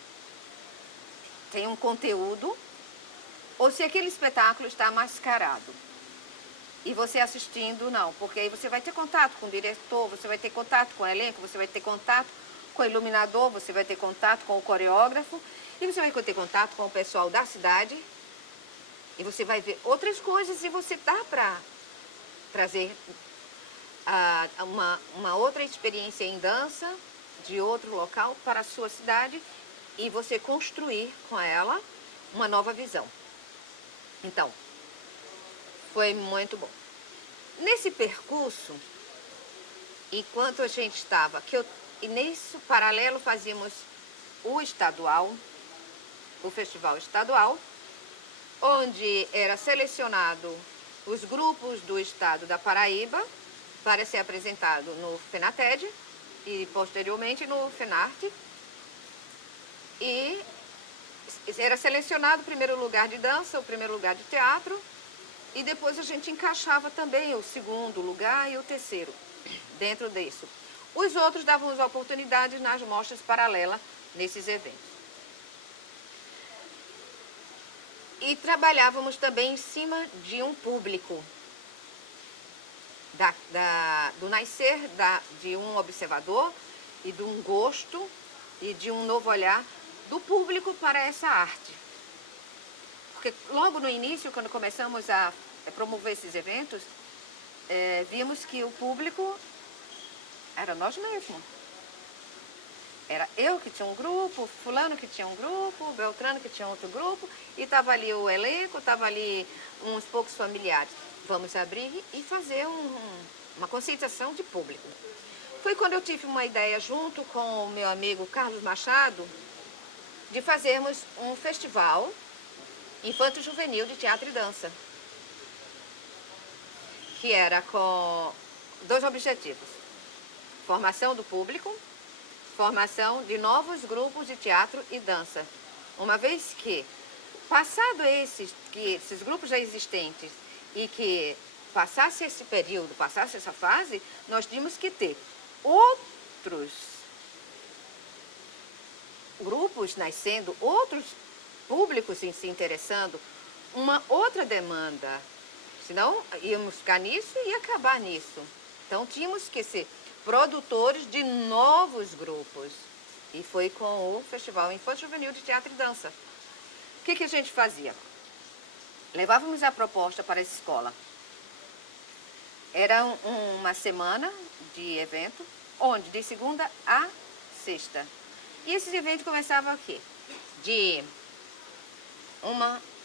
tem um conteúdo ou se aquele espetáculo está mascarado. E você assistindo, não, porque aí você vai ter contato com o diretor, você vai ter contato com o elenco, você vai ter contato com o iluminador, você vai ter contato com o coreógrafo, e você vai ter contato com o pessoal da cidade, e você vai ver outras coisas, e você dá para trazer uma outra experiência em dança de outro local para a sua cidade e você construir com ela uma nova visão. Então, foi muito bom. Nesse percurso, enquanto a gente estava, e nesse paralelo fazíamos o estadual, o festival estadual, onde era selecionado os grupos do estado da Paraíba para ser apresentado no FENATED e posteriormente no FENARTE. E era selecionado o primeiro lugar de dança, o primeiro lugar de teatro, e depois a gente encaixava também o segundo lugar e o terceiro dentro disso. Os outros davam as oportunidades nas mostras paralelas nesses eventos. E trabalhávamos também em cima de um público, do nascer de um observador e de um gosto e de um novo olhar do público para essa arte. Porque logo no início, quando começamos a promover esses eventos, vimos que o público era nós mesmos. Era eu que tinha um grupo, fulano que tinha um grupo, Beltrano que tinha outro grupo, e estava ali o elenco, estava ali uns poucos familiares. Vamos abrir e fazer uma conscientização de público. Foi quando eu tive uma ideia junto com o meu amigo Carlos Machado, de fazermos um festival infanto-juvenil de teatro e dança, que era com 2 objetivos: formação do público, formação de novos grupos de teatro e dança. Uma vez que, passado esses grupos já existentes e que passasse esse período, passasse essa fase, nós tínhamos que ter outros grupos nascendo, outros públicos se interessando, uma outra demanda. Senão íamos ficar nisso e acabar nisso. Então tínhamos que ser produtores de novos grupos. E foi com o Festival Infanto Juvenil de Teatro e Dança. O que a gente fazia? Levávamos a proposta para a escola. Era uma semana de evento, onde de segunda a sexta. E esses eventos começavam aqui, de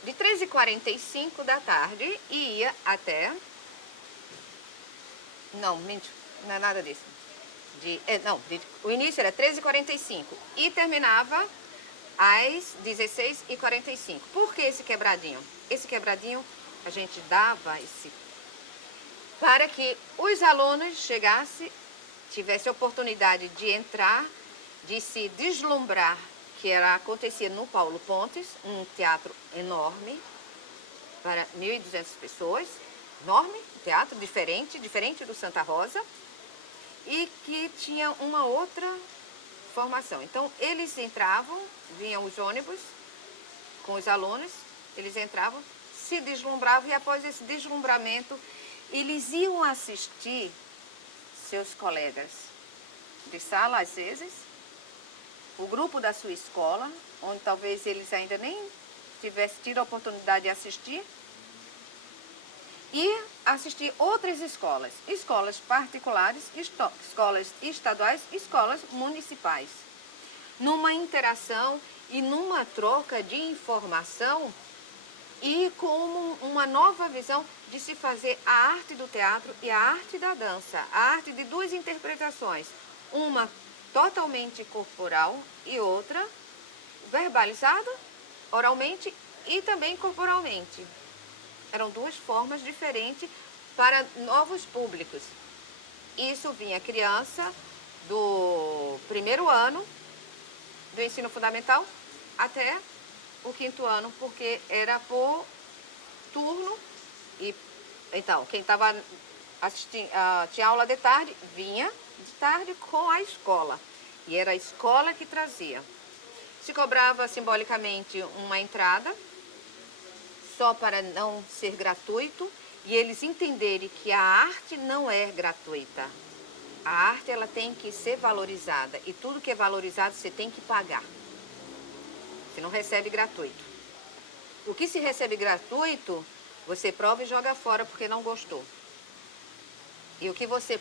13h45 da tarde e ia até... Não, não é nada disso. O início era 13h45 e terminava às 16h45. Por que esse quebradinho? Esse quebradinho a gente dava para que os alunos chegassem, tivessem a oportunidade de entrar, de se deslumbrar, que acontecia no Paulo Pontes, um teatro enorme, para 1.200 pessoas, enorme, teatro diferente do Santa Rosa, e que tinha uma outra formação. Então, eles entravam, vinham os ônibus com os alunos, eles entravam, se deslumbravam e após esse deslumbramento, eles iam assistir seus colegas de sala, às vezes, o grupo da sua escola, onde talvez eles ainda nem tivessem tido a oportunidade de assistir, e assistir outras escolas, escolas particulares, escolas estaduais, escolas municipais, numa interação e numa troca de informação e com uma nova visão de se fazer a arte do teatro e a arte da dança, a arte de 2 interpretações, uma totalmente corporal e outra verbalizada, oralmente e também corporalmente. Eram 2 formas diferentes para novos públicos. Isso vinha criança do 1º ano do ensino fundamental até o 5º ano, porque era por turno. E então, quem estava assistindo, tinha aula de tarde, vinha de tarde com a escola. E era a escola que trazia. Se cobrava simbolicamente uma entrada, só para não ser gratuito, e eles entenderem que a arte não é gratuita. A arte ela tem que ser valorizada, e tudo que é valorizado você tem que pagar. Você não recebe gratuito. O que se recebe gratuito, você prova e joga fora porque não gostou. E o que você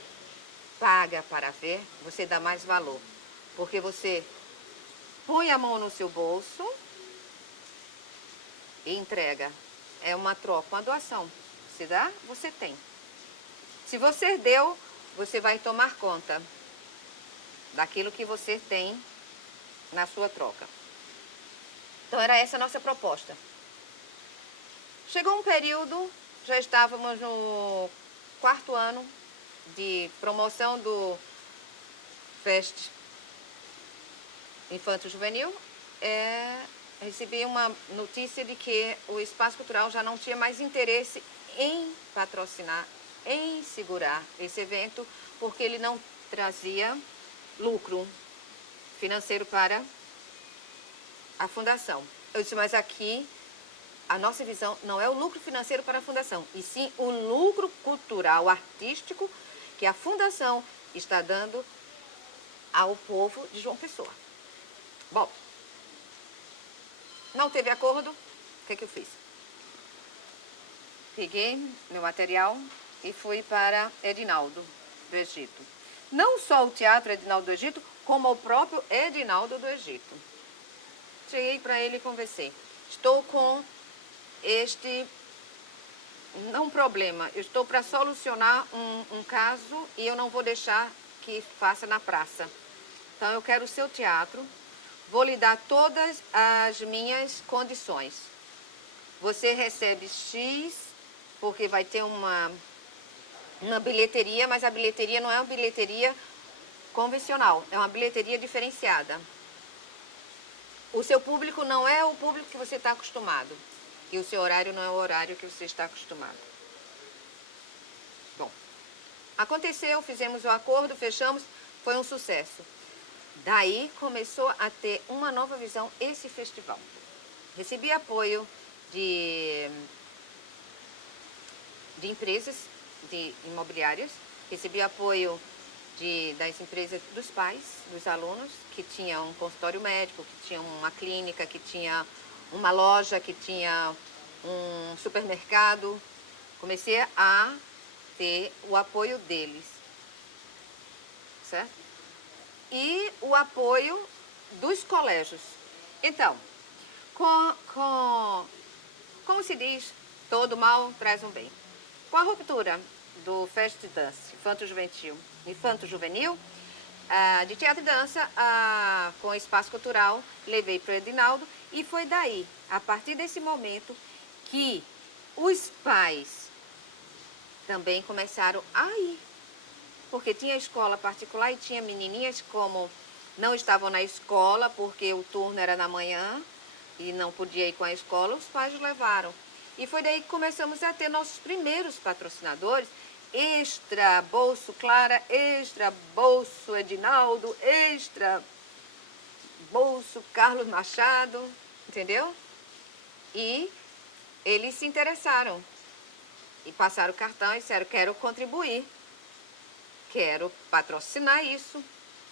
paga para ver, você dá mais valor. Porque você põe a mão no seu bolso e entrega. É uma troca, uma doação. Se dá, você tem. Se você deu, você vai tomar conta daquilo que você tem na sua troca. Então era essa a nossa proposta. Chegou um período, já estávamos no 4º ano de promoção do Fest Infanto Juvenil. Recebi uma notícia de que o Espaço Cultural já não tinha mais interesse em patrocinar, em segurar esse evento, porque ele não trazia lucro financeiro para a fundação. Eu disse, mas aqui a nossa visão não é o lucro financeiro para a fundação, e sim o lucro cultural, artístico, que a fundação está dando ao povo de João Pessoa. Bom, não teve acordo, o que eu fiz? Peguei meu material e fui para Edinaldo do Egito. Não só o Teatro Edinaldo do Egito, como o próprio Edinaldo do Egito. Cheguei para ele e conversei. Estou com não um problema, eu estou para solucionar um caso e eu não vou deixar que faça na praça. Então eu quero o seu teatro, vou lhe dar todas as minhas condições. Você recebe X, porque vai ter uma bilheteria, mas a bilheteria não é uma bilheteria convencional, é uma bilheteria diferenciada. O seu público não é o público que você está acostumado. E o seu horário não é o horário que você está acostumado. Bom, aconteceu, fizemos o acordo, fechamos, foi um sucesso. Daí começou a ter uma nova visão esse festival. Recebi apoio de empresas imobiliárias, recebi apoio das empresas dos pais, dos alunos, que tinham um consultório médico, que tinham uma clínica, que tinha uma loja, que tinha um supermercado. Comecei a ter o apoio deles, certo? E o apoio dos colégios. Então, como se diz, todo mal traz um bem. Com a ruptura do Fest Dance Infanto Juvenil, de teatro e dança, com o Espaço Cultural, levei para o Edinaldo, e foi daí, a partir desse momento, que os pais também começaram a ir. Porque tinha escola particular e tinha menininhas como não estavam na escola, porque o turno era na manhã e não podia ir com a escola, os pais levaram. E foi daí que começamos a ter nossos primeiros patrocinadores, Extra Bolso Clara, Extra Bolso Edinaldo, Extra Bolso Carlos Machado, entendeu? E eles se interessaram e passaram o cartão e disseram, quero contribuir, quero patrocinar isso,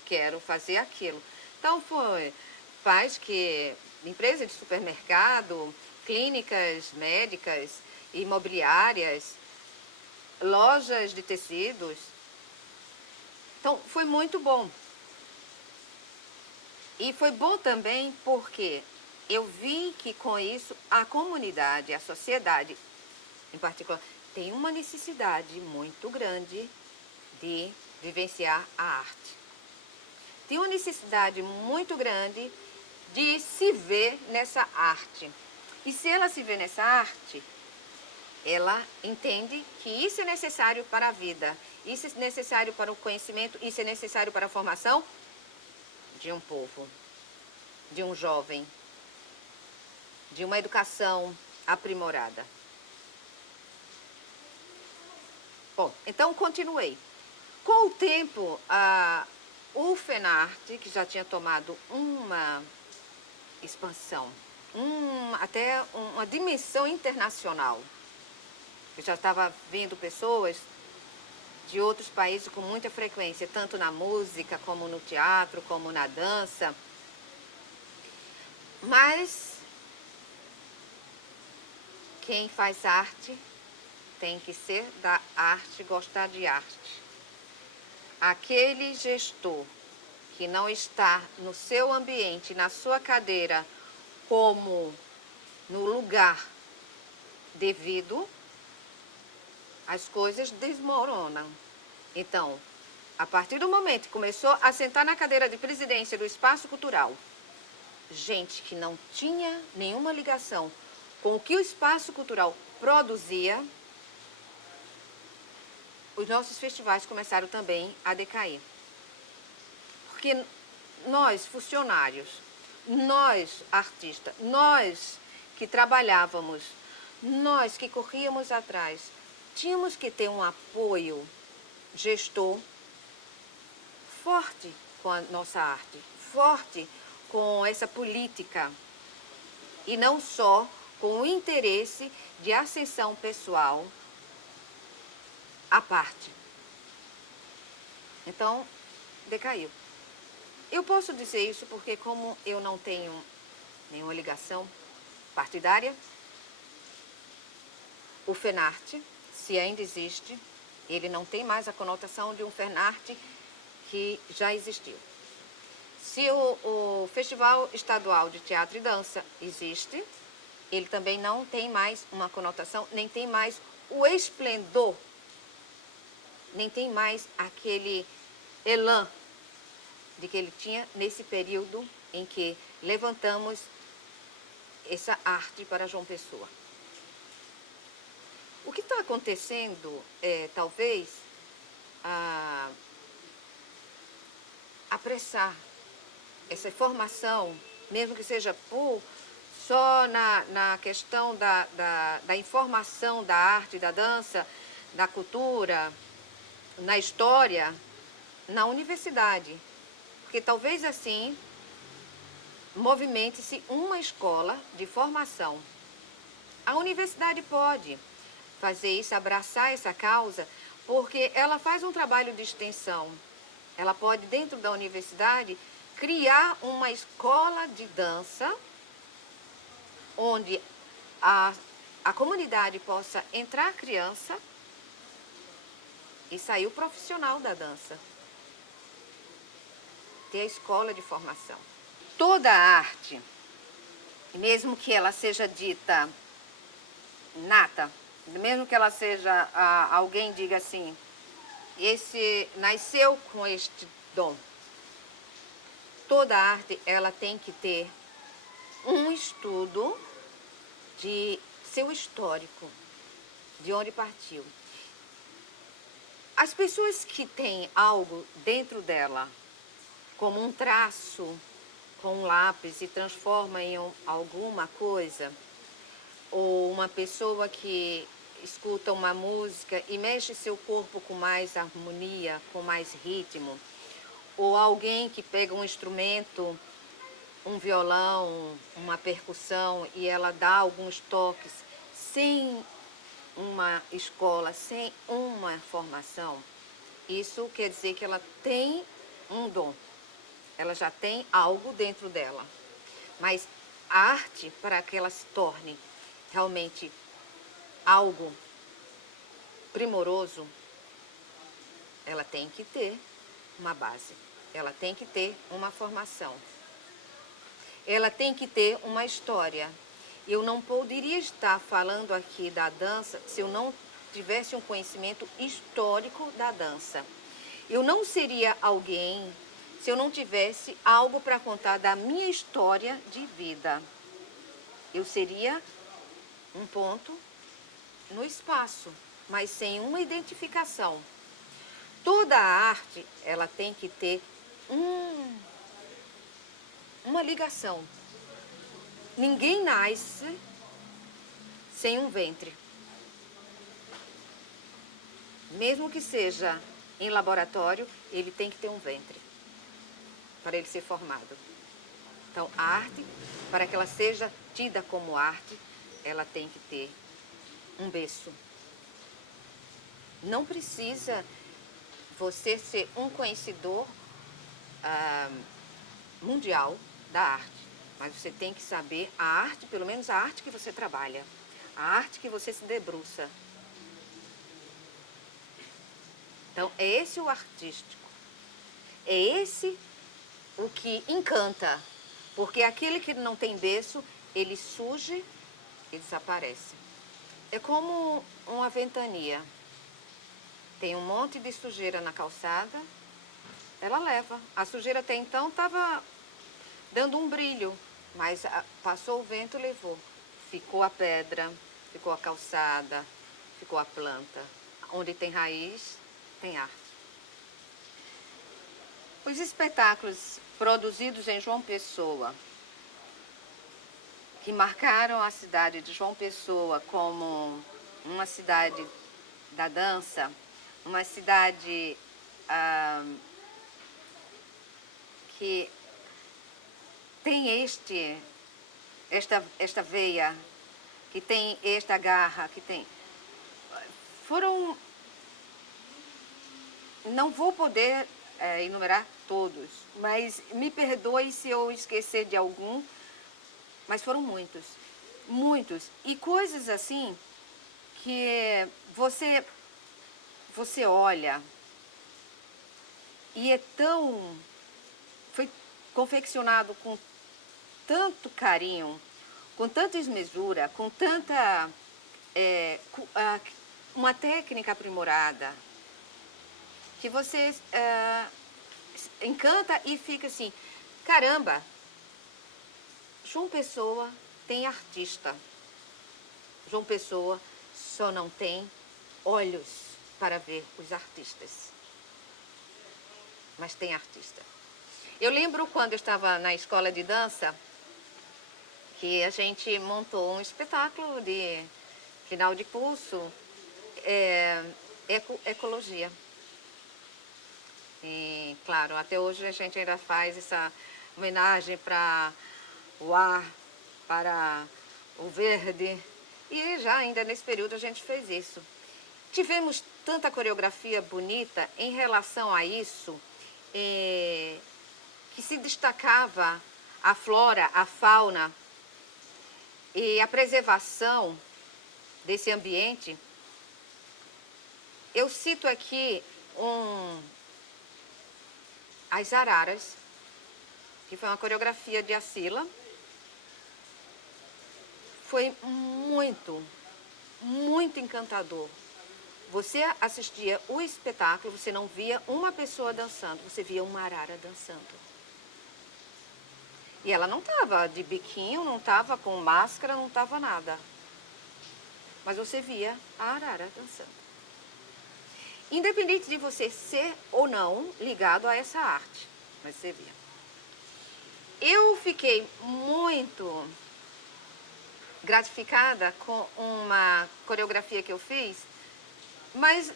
quero fazer aquilo. Então foi pais que, empresa de supermercado, clínicas médicas, imobiliárias, lojas de tecidos. Então foi muito bom. E foi bom também porque eu vi que com isso a comunidade, a sociedade em particular, tem uma necessidade muito grande de vivenciar a arte. Tem uma necessidade muito grande de se ver nessa arte. E se ela se vê nessa arte, ela entende que isso é necessário para a vida, isso é necessário para o conhecimento, isso é necessário para a formação de um povo, de um jovem, de uma educação aprimorada. Bom, então continuei. Com o tempo, o FENARTE, que já tinha tomado uma expansão, até uma dimensão internacional, eu já estava vendo pessoas de outros países com muita frequência, tanto na música, como no teatro, como na dança. Mas quem faz arte tem que ser da arte, gostar de arte. aquele gestor que não está no seu ambiente, na sua cadeira, como no lugar devido, as coisas desmoronam. Então, a partir do momento que começou a sentar na cadeira de presidência do Espaço Cultural, gente que não tinha nenhuma ligação com o que o Espaço Cultural produzia, os nossos festivais começaram também a decair. Porque nós, funcionários, nós, artistas, nós que trabalhávamos, nós que corríamos atrás, tínhamos que ter um apoio gestor forte com a nossa arte, forte com essa política e não só com o interesse de ascensão pessoal à parte. Então, decaiu. Eu posso dizer isso porque como eu não tenho nenhuma ligação partidária, o FENARTE, se ainda existe, ele não tem mais a conotação de um FENARTE que já existiu. Se o Festival Estadual de Teatro e Dança existe, ele também não tem mais uma conotação, nem tem mais o esplendor, nem tem mais aquele elan de que ele tinha nesse período em que levantamos essa arte para João Pessoa. O que está acontecendo é, talvez, apressar essa formação, mesmo que seja só na questão da informação da arte, da dança, da cultura, na história, na universidade. Porque talvez assim movimente-se uma escola de formação. A universidade pode fazer isso, abraçar essa causa, porque ela faz um trabalho de extensão. Ela pode, dentro da universidade, criar uma escola de dança onde a comunidade possa entrar criança e sair o profissional da dança. Ter a escola de formação. Toda arte, mesmo que ela seja dita nata, mesmo que ela seja, alguém diga assim, esse nasceu com este dom. Toda arte, ela tem que ter um estudo de seu histórico, de onde partiu. As pessoas que têm algo dentro dela, como um traço com um lápis e transforma em alguma coisa, ou uma pessoa que escuta uma música e mexe seu corpo com mais harmonia, com mais ritmo, ou alguém que pega um instrumento, um violão, uma percussão e ela dá alguns toques sem uma escola, sem uma formação, isso quer dizer que ela tem um dom. Ela já tem algo dentro dela. Mas a arte, para que ela se torne realmente algo primoroso, ela tem que ter uma base. Ela tem que ter uma formação. Ela tem que ter uma história. Eu não poderia estar falando aqui da dança se eu não tivesse um conhecimento histórico da dança. Eu não seria alguém se eu não tivesse algo para contar da minha história de vida. Eu seria um ponto no espaço, mas sem uma identificação. Toda a arte, ela tem que ter uma ligação. Ninguém nasce sem um ventre. Mesmo que seja em laboratório, ele tem que ter um ventre para ele ser formado. Então, a arte, para que ela seja tida como arte, ela tem que ter um berço. Não precisa você ser um conhecedor mundial da arte, mas você tem que saber a arte, pelo menos a arte que você trabalha, a arte que você se debruça. Então, é esse o artístico. é esse o que encanta, porque aquele que não tem berço, ele surge e desaparece. É como uma ventania. Tem um monte de sujeira na calçada, ela leva. A sujeira até então estava dando um brilho, mas passou o vento e levou. Ficou a pedra, ficou a calçada, ficou a planta. Onde tem raiz, tem arte. Os espetáculos produzidos em João Pessoa, que marcaram a cidade de João Pessoa como uma cidade da dança, uma cidade que tem esta veia, que tem esta garra, que tem... Foram... Não vou poder enumerar todos, mas me perdoe se eu esquecer de algum, mas foram muitos, muitos. E coisas assim que você olha e é tão... Foi confeccionado com tanto carinho, com tanta esmesura, com tanta... uma técnica aprimorada, que você encanta e fica assim, caramba, João Pessoa tem artista. João Pessoa só não tem olhos para ver os artistas, mas tem artista. Eu lembro quando eu estava na escola de dança, que a gente montou um espetáculo de final de curso, ecologia. E, claro, até hoje a gente ainda faz essa homenagem para o ar, para o verde. E já ainda nesse período a gente fez isso. Tivemos tanta coreografia bonita em relação a isso, que se destacava a flora, a fauna e a preservação desse ambiente. Eu cito aqui as araras, que foi uma coreografia de Acila. Foi muito, muito encantador. Você assistia o espetáculo, você não via uma pessoa dançando, você via uma arara dançando. E ela não estava de biquinho, não estava com máscara, não estava nada. Mas você via a arara dançando. Independente de você ser ou não ligado a essa arte, mas você via. Eu fiquei muito gratificada com uma coreografia que eu fiz, mas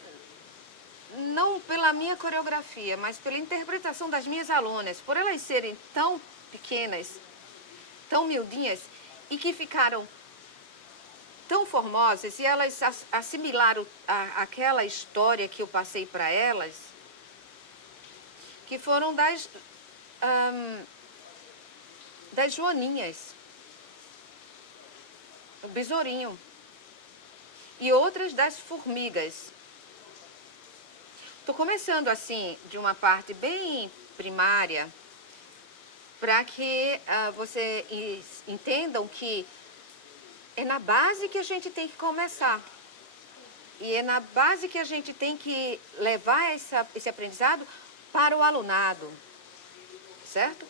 não pela minha coreografia, mas pela interpretação das minhas alunas, por elas serem tão pequenas, tão miudinhas, e que ficaram tão formosas, e elas assimilaram aquela história que eu passei para elas, que foram das joaninhas, o besourinho, e outras das formigas. Estou começando assim, de uma parte bem primária, para que vocês entendam que é na base que a gente tem que começar. E é na base que a gente tem que levar esse aprendizado para o alunado, certo?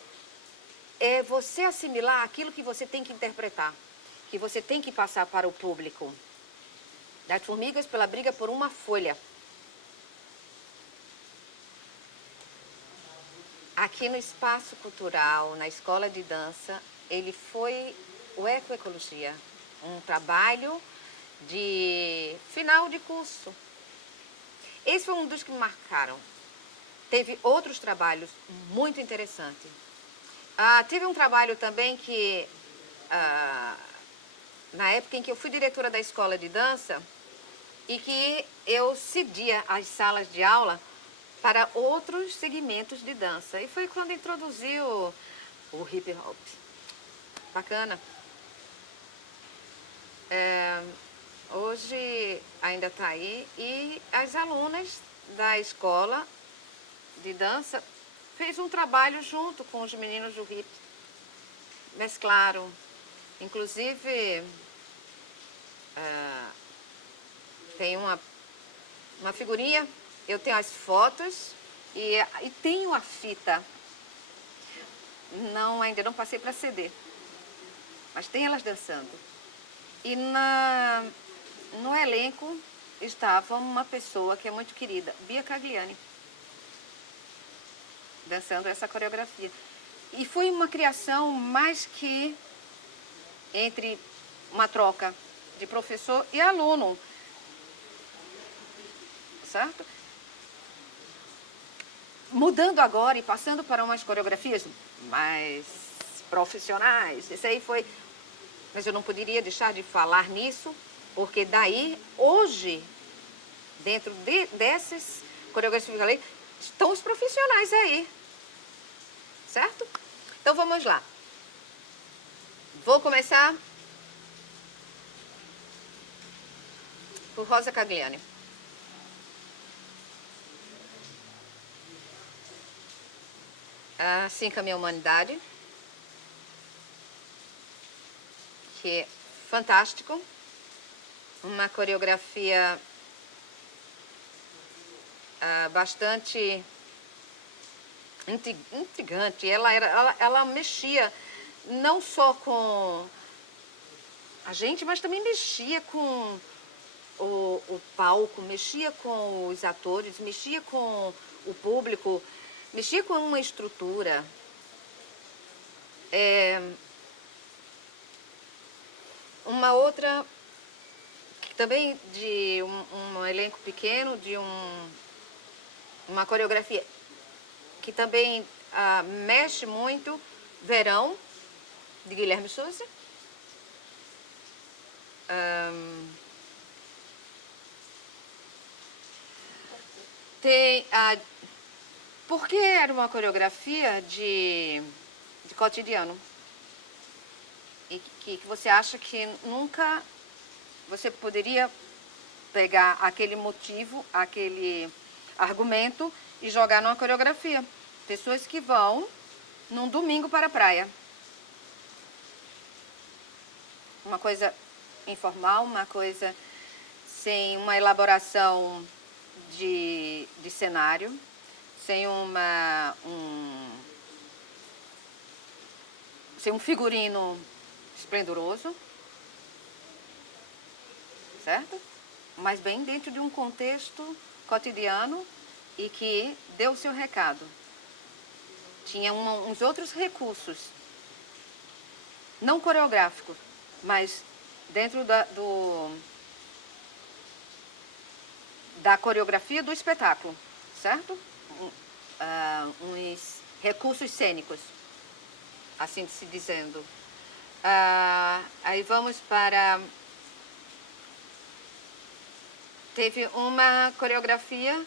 É você assimilar aquilo que você tem que interpretar, que você tem que passar para o público. Das formigas pela briga por uma folha. Aqui no Espaço Cultural, na Escola de Dança, ele foi o Ecoecologia, um trabalho de final de curso. Esse foi um dos que me marcaram. Teve outros trabalhos muito interessantes. Teve um trabalho também que, na época em que eu fui diretora da escola de dança, e que eu cedia as salas de aula para outros segmentos de dança. E foi quando introduziu o hip hop. Bacana. Hoje ainda está aí, e as alunas da escola de dança fez um trabalho junto com os meninos do HIP. Mesclaram. Inclusive, tem uma figurinha, eu tenho as fotos e tenho a fita. Não, ainda não passei para CD, mas tem elas dançando. E no elenco estava uma pessoa que é muito querida, Bia Cagliani, dançando essa coreografia. E foi uma criação mais que entre uma troca de professor e aluno, certo? Mudando agora e passando para umas coreografias mais profissionais, isso aí foi... Mas eu não poderia deixar de falar nisso, porque daí, hoje, dentro dessas coreografias que eu falei, estão os profissionais aí, certo? Então vamos lá. Vou começar por Rosa Cagliani. Assim com a minha humanidade, que é fantástico, uma coreografia bastante intrigante. Ela mexia não só com a gente, mas também mexia com o palco, mexia com os atores, mexia com o público, mexia com uma estrutura. Uma outra, também de um elenco pequeno, de uma coreografia que também mexe muito, Verão, de Guilherme Souza. Tem porque era uma coreografia de cotidiano. E que você acha que nunca você poderia pegar aquele motivo, aquele argumento e jogar numa coreografia. Pessoas que vão num domingo para a praia. Uma coisa informal, uma coisa sem uma elaboração de cenário, sem sem um figurino esplendoroso, certo? Mas bem dentro de um contexto cotidiano e que deu o seu recado. Tinha uns outros recursos, não coreográficos, mas dentro da coreografia do espetáculo, certo? Uns recursos cênicos, assim se dizendo. Aí vamos para... Teve uma coreografia,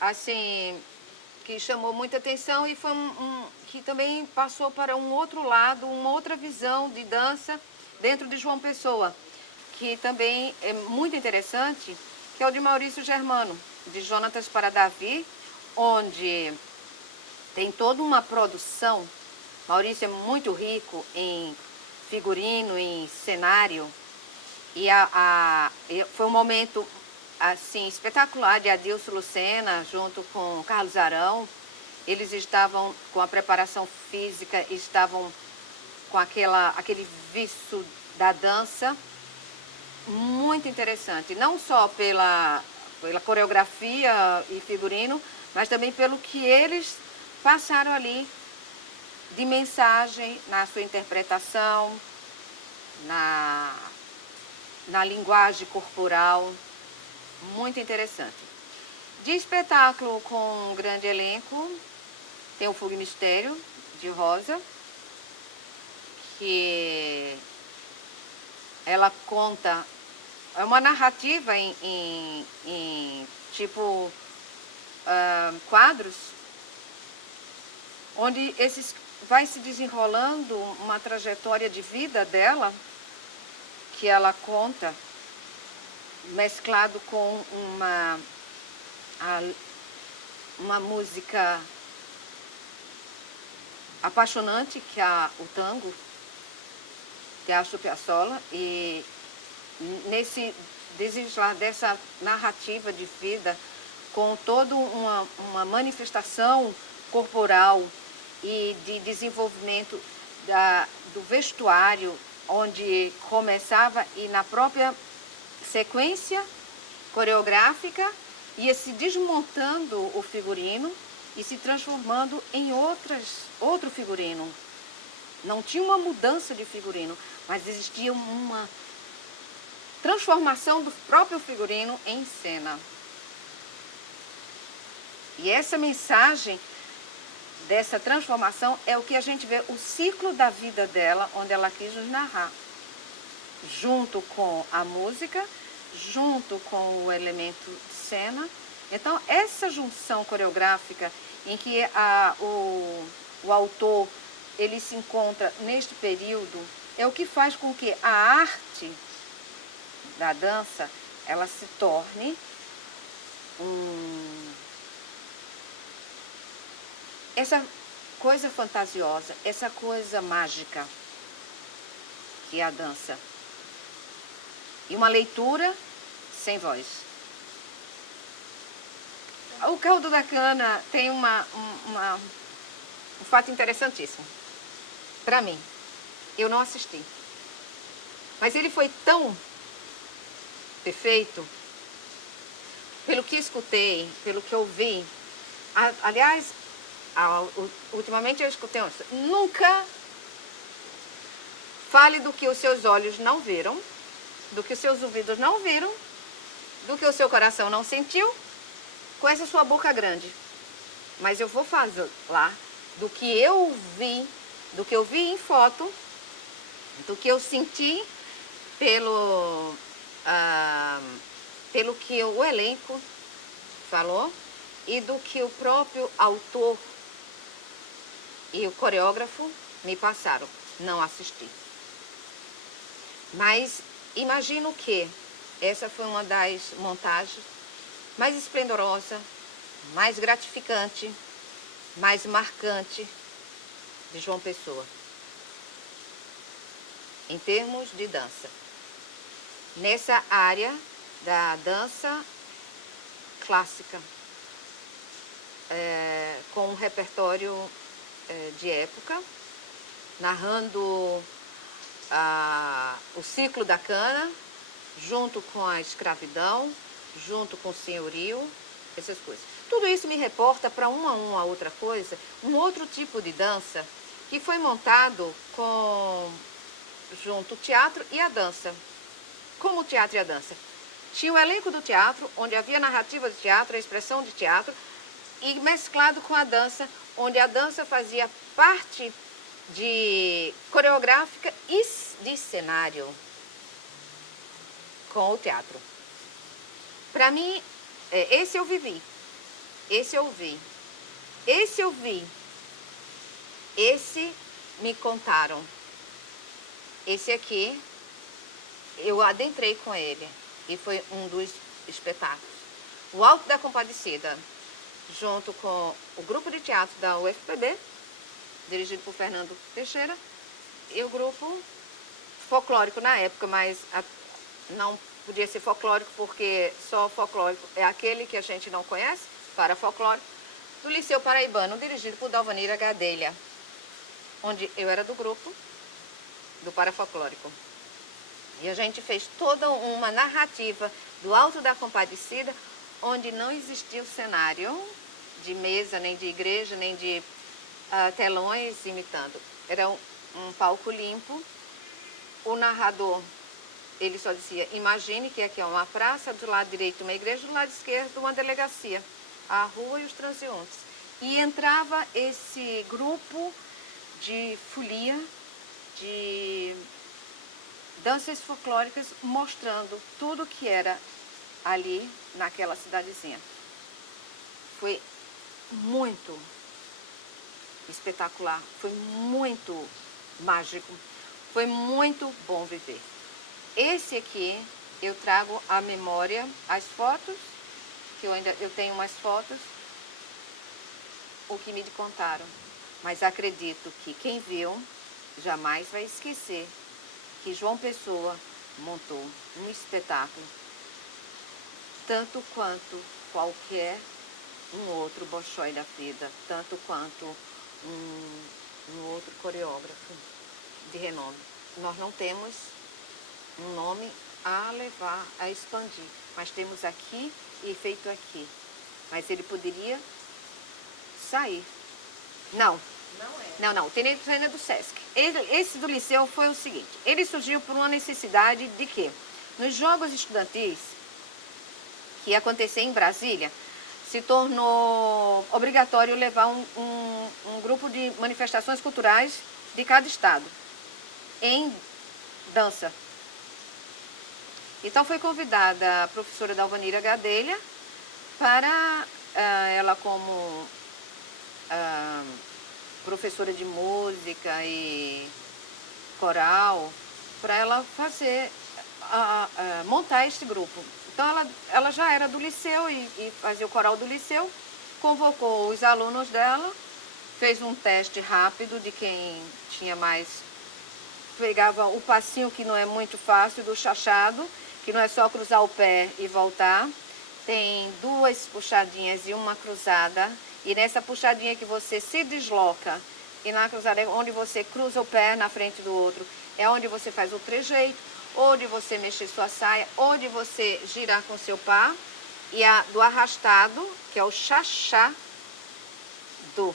assim, que chamou muita atenção e foi que também passou para um outro lado, uma outra visão de dança dentro de João Pessoa, que também é muito interessante, que é o de Maurício Germano, de Jonatas para Davi, onde tem toda uma produção. Maurício é muito rico em figurino, em cenário, e foi um momento assim espetacular de Adilson Lucena junto com Carlos Arão. Eles estavam com a preparação física, estavam com aquele vício da dança, muito interessante, não só pela coreografia e figurino, mas também pelo que eles passaram ali de mensagem na sua interpretação, na linguagem corporal, muito interessante. De espetáculo com um grande elenco, tem o Fuga e Mistério, de Rosa, que ela conta, é uma narrativa em tipo quadros, onde vai se desenrolando uma trajetória de vida dela, que ela conta, mesclado com uma música apaixonante que é o tango, que é Astor Piazzolla, e nesse desenrolar dessa narrativa de vida, com toda uma manifestação corporal e de desenvolvimento do vestuário, onde começava e na própria sequência coreográfica ia se desmontando o figurino e se transformando em outro figurino. Não tinha uma mudança de figurino, mas existia uma transformação do próprio figurino em cena. E essa mensagem dessa transformação é o que a gente vê, o ciclo da vida dela, onde ela quis nos narrar. Junto com a música, junto com o elemento de cena. Então, essa junção coreográfica em que o autor ele se encontra neste período, é o que faz com que a arte da dança, ela se torne essa coisa fantasiosa, essa coisa mágica que é a dança. E uma leitura sem voz. O Caldo da Cana tem um fato interessantíssimo. Para mim, eu não assisti. Mas ele foi tão perfeito, pelo que escutei, pelo que ouvi. Aliás, ultimamente eu escutei nunca fale do que os seus olhos não viram, do que os seus ouvidos não viram, do que o seu coração não sentiu, com essa sua boca grande. Mas eu vou fazer lá do que eu vi, do que eu vi em foto, do que eu senti pelo que o elenco falou e do que o próprio autor e o coreógrafo me passaram. Não assisti. Mas imagino que essa foi uma das montagens mais esplendorosa, mais gratificante, mais marcante de João Pessoa, em termos de dança. Nessa área da dança clássica, com um repertório de época, narrando o ciclo da cana, junto com a escravidão, junto com o senhorio, essas coisas. Tudo isso me reporta para uma outra coisa, um outro tipo de dança que foi montado junto o teatro e a dança. Como o teatro e a dança? Tinha o elenco do teatro, onde havia narrativa de teatro, a expressão de teatro, e mesclado com a dança, onde a dança fazia parte de coreográfica e de cenário com o teatro. Para mim, esse eu vivi, esse eu vi, esse eu vi, esse me contaram, esse aqui eu adentrei com ele e foi um dos espetáculos. O Alto da Compadecida, junto com o grupo de teatro da UFPB, dirigido por Fernando Teixeira, e o grupo folclórico na época, mas não podia ser folclórico porque só folclórico é aquele que a gente não conhece, para folclórico, do Liceu Paraibano, dirigido por Dalvanira Gadelha, onde eu era do grupo do parafolclórico. E a gente fez toda uma narrativa do Alto da Compadecida, onde não existia o cenário de mesa, nem de igreja, nem de telões imitando. Era um palco limpo. O narrador, ele só dizia, imagine que aqui é uma praça, do lado direito uma igreja, do lado esquerdo uma delegacia, a rua e os transeuntes. E entrava esse grupo de folia, de danças folclóricas, mostrando tudo que era ali naquela cidadezinha. Foi muito espetacular, foi muito mágico, foi muito bom viver. Esse aqui eu trago à memória as fotos, que eu tenho umas fotos, o que me contaram. Mas acredito que quem viu jamais vai esquecer que João Pessoa montou um espetáculo tanto quanto qualquer um outro Bolshoi da vida, tanto quanto um outro coreógrafo de renome. Nós não temos um nome a levar, a expandir, mas temos aqui e feito aqui. Mas ele poderia sair. Não. Não. O Tenente Sena é do Sesc. Esse do Liceu foi o seguinte, ele surgiu por uma necessidade de quê? Nos Jogos Estudantis, que ia acontecer em Brasília, se tornou obrigatório levar um grupo de manifestações culturais de cada estado em dança. Então foi convidada a professora Dalvanira Gadelha para ela como professora de música e coral, para ela fazer, montar este grupo. Então ela já era do liceu e fazia o coral do liceu, convocou os alunos dela, fez um teste rápido de quem tinha mais, pegava o passinho que não é muito fácil do chachado, que não é só cruzar o pé e voltar, tem 2 puxadinhas e uma cruzada, e nessa puxadinha que você se desloca, e na cruzada é onde você cruza o pé na frente do outro, é onde você faz o trejeito, ou de você mexer sua saia, ou de você girar com seu pá, e do arrastado, que é o chachá do.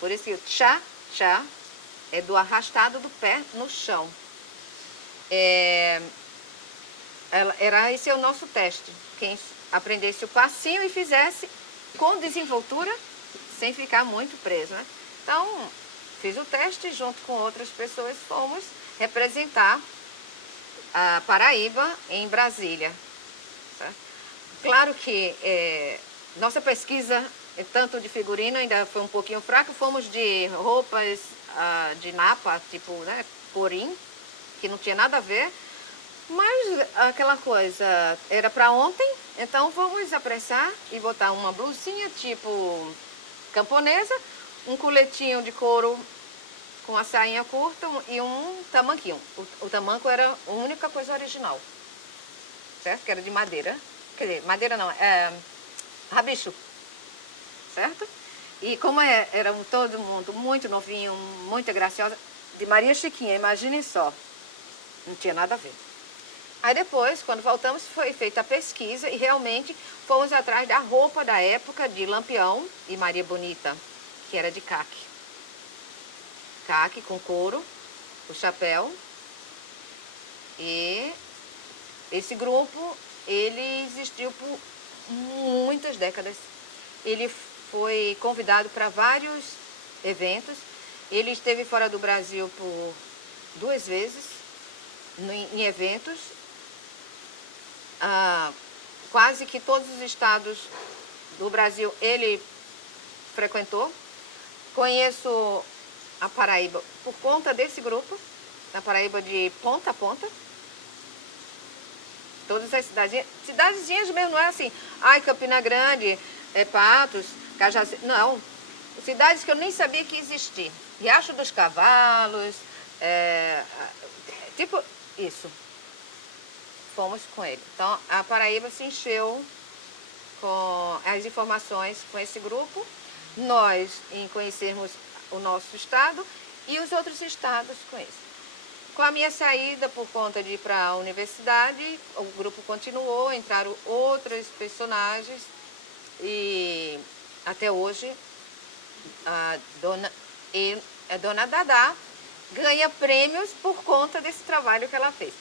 Por isso que o chá é do arrastado do pé no chão. Esse é o nosso teste. Quem aprendesse o passinho e fizesse com desenvoltura, sem ficar muito preso, né? Então, fiz o teste junto com outras pessoas, fomos representar a Paraíba em Brasília. Tá? Claro que nossa pesquisa, tanto de figurino, ainda foi um pouquinho fraca. Fomos de roupas de napa, tipo, né, corim, que não tinha nada a ver. Mas aquela coisa era para ontem, então vamos apressar e botar uma blusinha tipo camponesa, um coletinho de couro com a sainha curta e um tamanquinho. O tamanco era a única coisa original, certo? Que era de madeira. Quer dizer, madeira não, rabicho, certo? E como era todo mundo muito novinho, muito graciosa, de Maria Chiquinha, imaginem só, não tinha nada a ver. Aí depois, quando voltamos, foi feita a pesquisa e realmente fomos atrás da roupa da época de Lampião e Maria Bonita, que era de caque. Caque com couro, o chapéu. E esse grupo, ele existiu por muitas décadas. Ele foi convidado para vários eventos. Ele esteve fora do Brasil por 2 vezes, em eventos. Quase que todos os estados do Brasil ele frequentou. Conheço a Paraíba por conta desse grupo, a Paraíba de ponta a ponta. Todas as cidadezinhas mesmo, não é assim, Campina Grande, Patos, Cajazeiras, não. Cidades que eu nem sabia que existiam. Riacho dos Cavalos, tipo isso. Fomos com ele. Então, a Paraíba se encheu com as informações com esse grupo. Nós, em conhecermos o nosso estado e os outros estados com isso. Com a minha saída, por conta de ir para a universidade, o grupo continuou, entraram outros personagens e até hoje a dona Dadá ganha prêmios por conta desse trabalho que ela fez.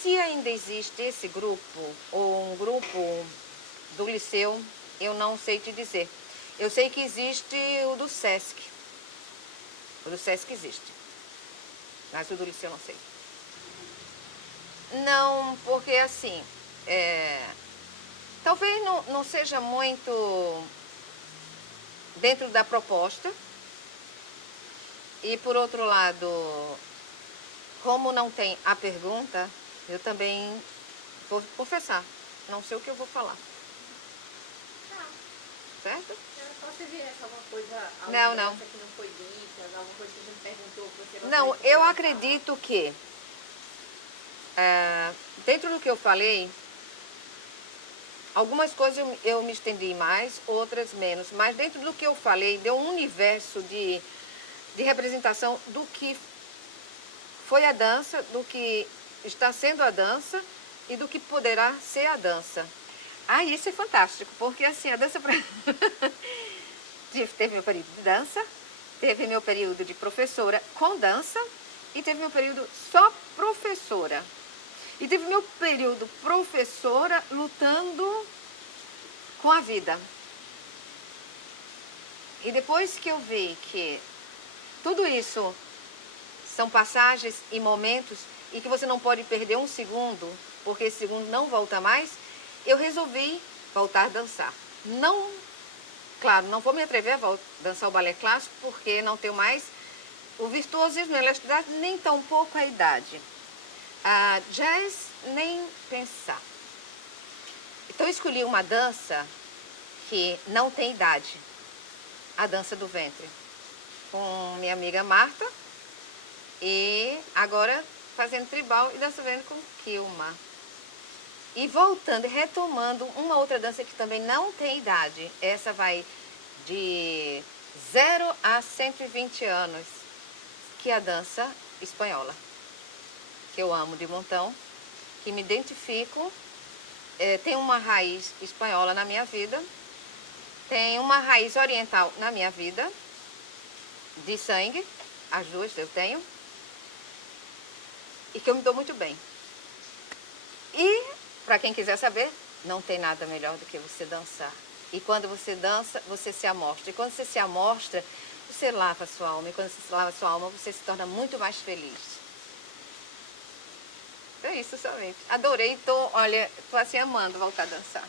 Se ainda existe esse grupo, ou um grupo do liceu, eu não sei te dizer. Eu sei que existe o do Sesc. O do Sesc existe. Mas o do liceu eu não sei. Não, porque assim, talvez não seja muito dentro da proposta. E por outro lado, como não tem a pergunta, eu também vou confessar, não sei o que eu vou falar. Tá. Certo? Era só se viesse alguma coisa, Não. que não foi dita. Não, eu acredito que, dentro do que eu falei, algumas coisas eu me estendi mais, outras menos. Mas dentro do que eu falei, deu um universo de representação do que foi a dança, do que está sendo a dança e do que poderá ser a dança. Ah, isso é fantástico, porque assim, a dança... Teve meu período de dança, teve meu período de professora com dança e teve meu período só professora. E teve meu período professora lutando com a vida. E depois que eu vi que tudo isso são passagens e momentos e que você não pode perder um segundo, porque esse segundo não volta mais, eu resolvi voltar a dançar. Não, claro, não vou me atrever a dançar o balé clássico porque não tenho mais o virtuosismo, a elasticidade, nem tão pouco a idade. A jazz, nem pensar. Então eu escolhi uma dança que não tem idade, a dança do ventre, com minha amiga Marta, e agora fazendo tribal e dança ventre com Kilma. E voltando, retomando uma outra dança que também não tem idade, essa vai de 0 a 120 anos, que é a dança espanhola, que eu amo de montão, que me identifico, tem uma raiz espanhola na minha vida, tem uma raiz oriental na minha vida, de sangue, as duas eu tenho, e que eu me dou muito bem. E, para quem quiser saber, não tem nada melhor do que você dançar. E quando você dança, você se amostra. E quando você se amostra, você lava a sua alma. E quando você lava a sua alma, você se torna muito mais feliz. É isso somente. Adorei, olha, tô assim amando voltar a dançar.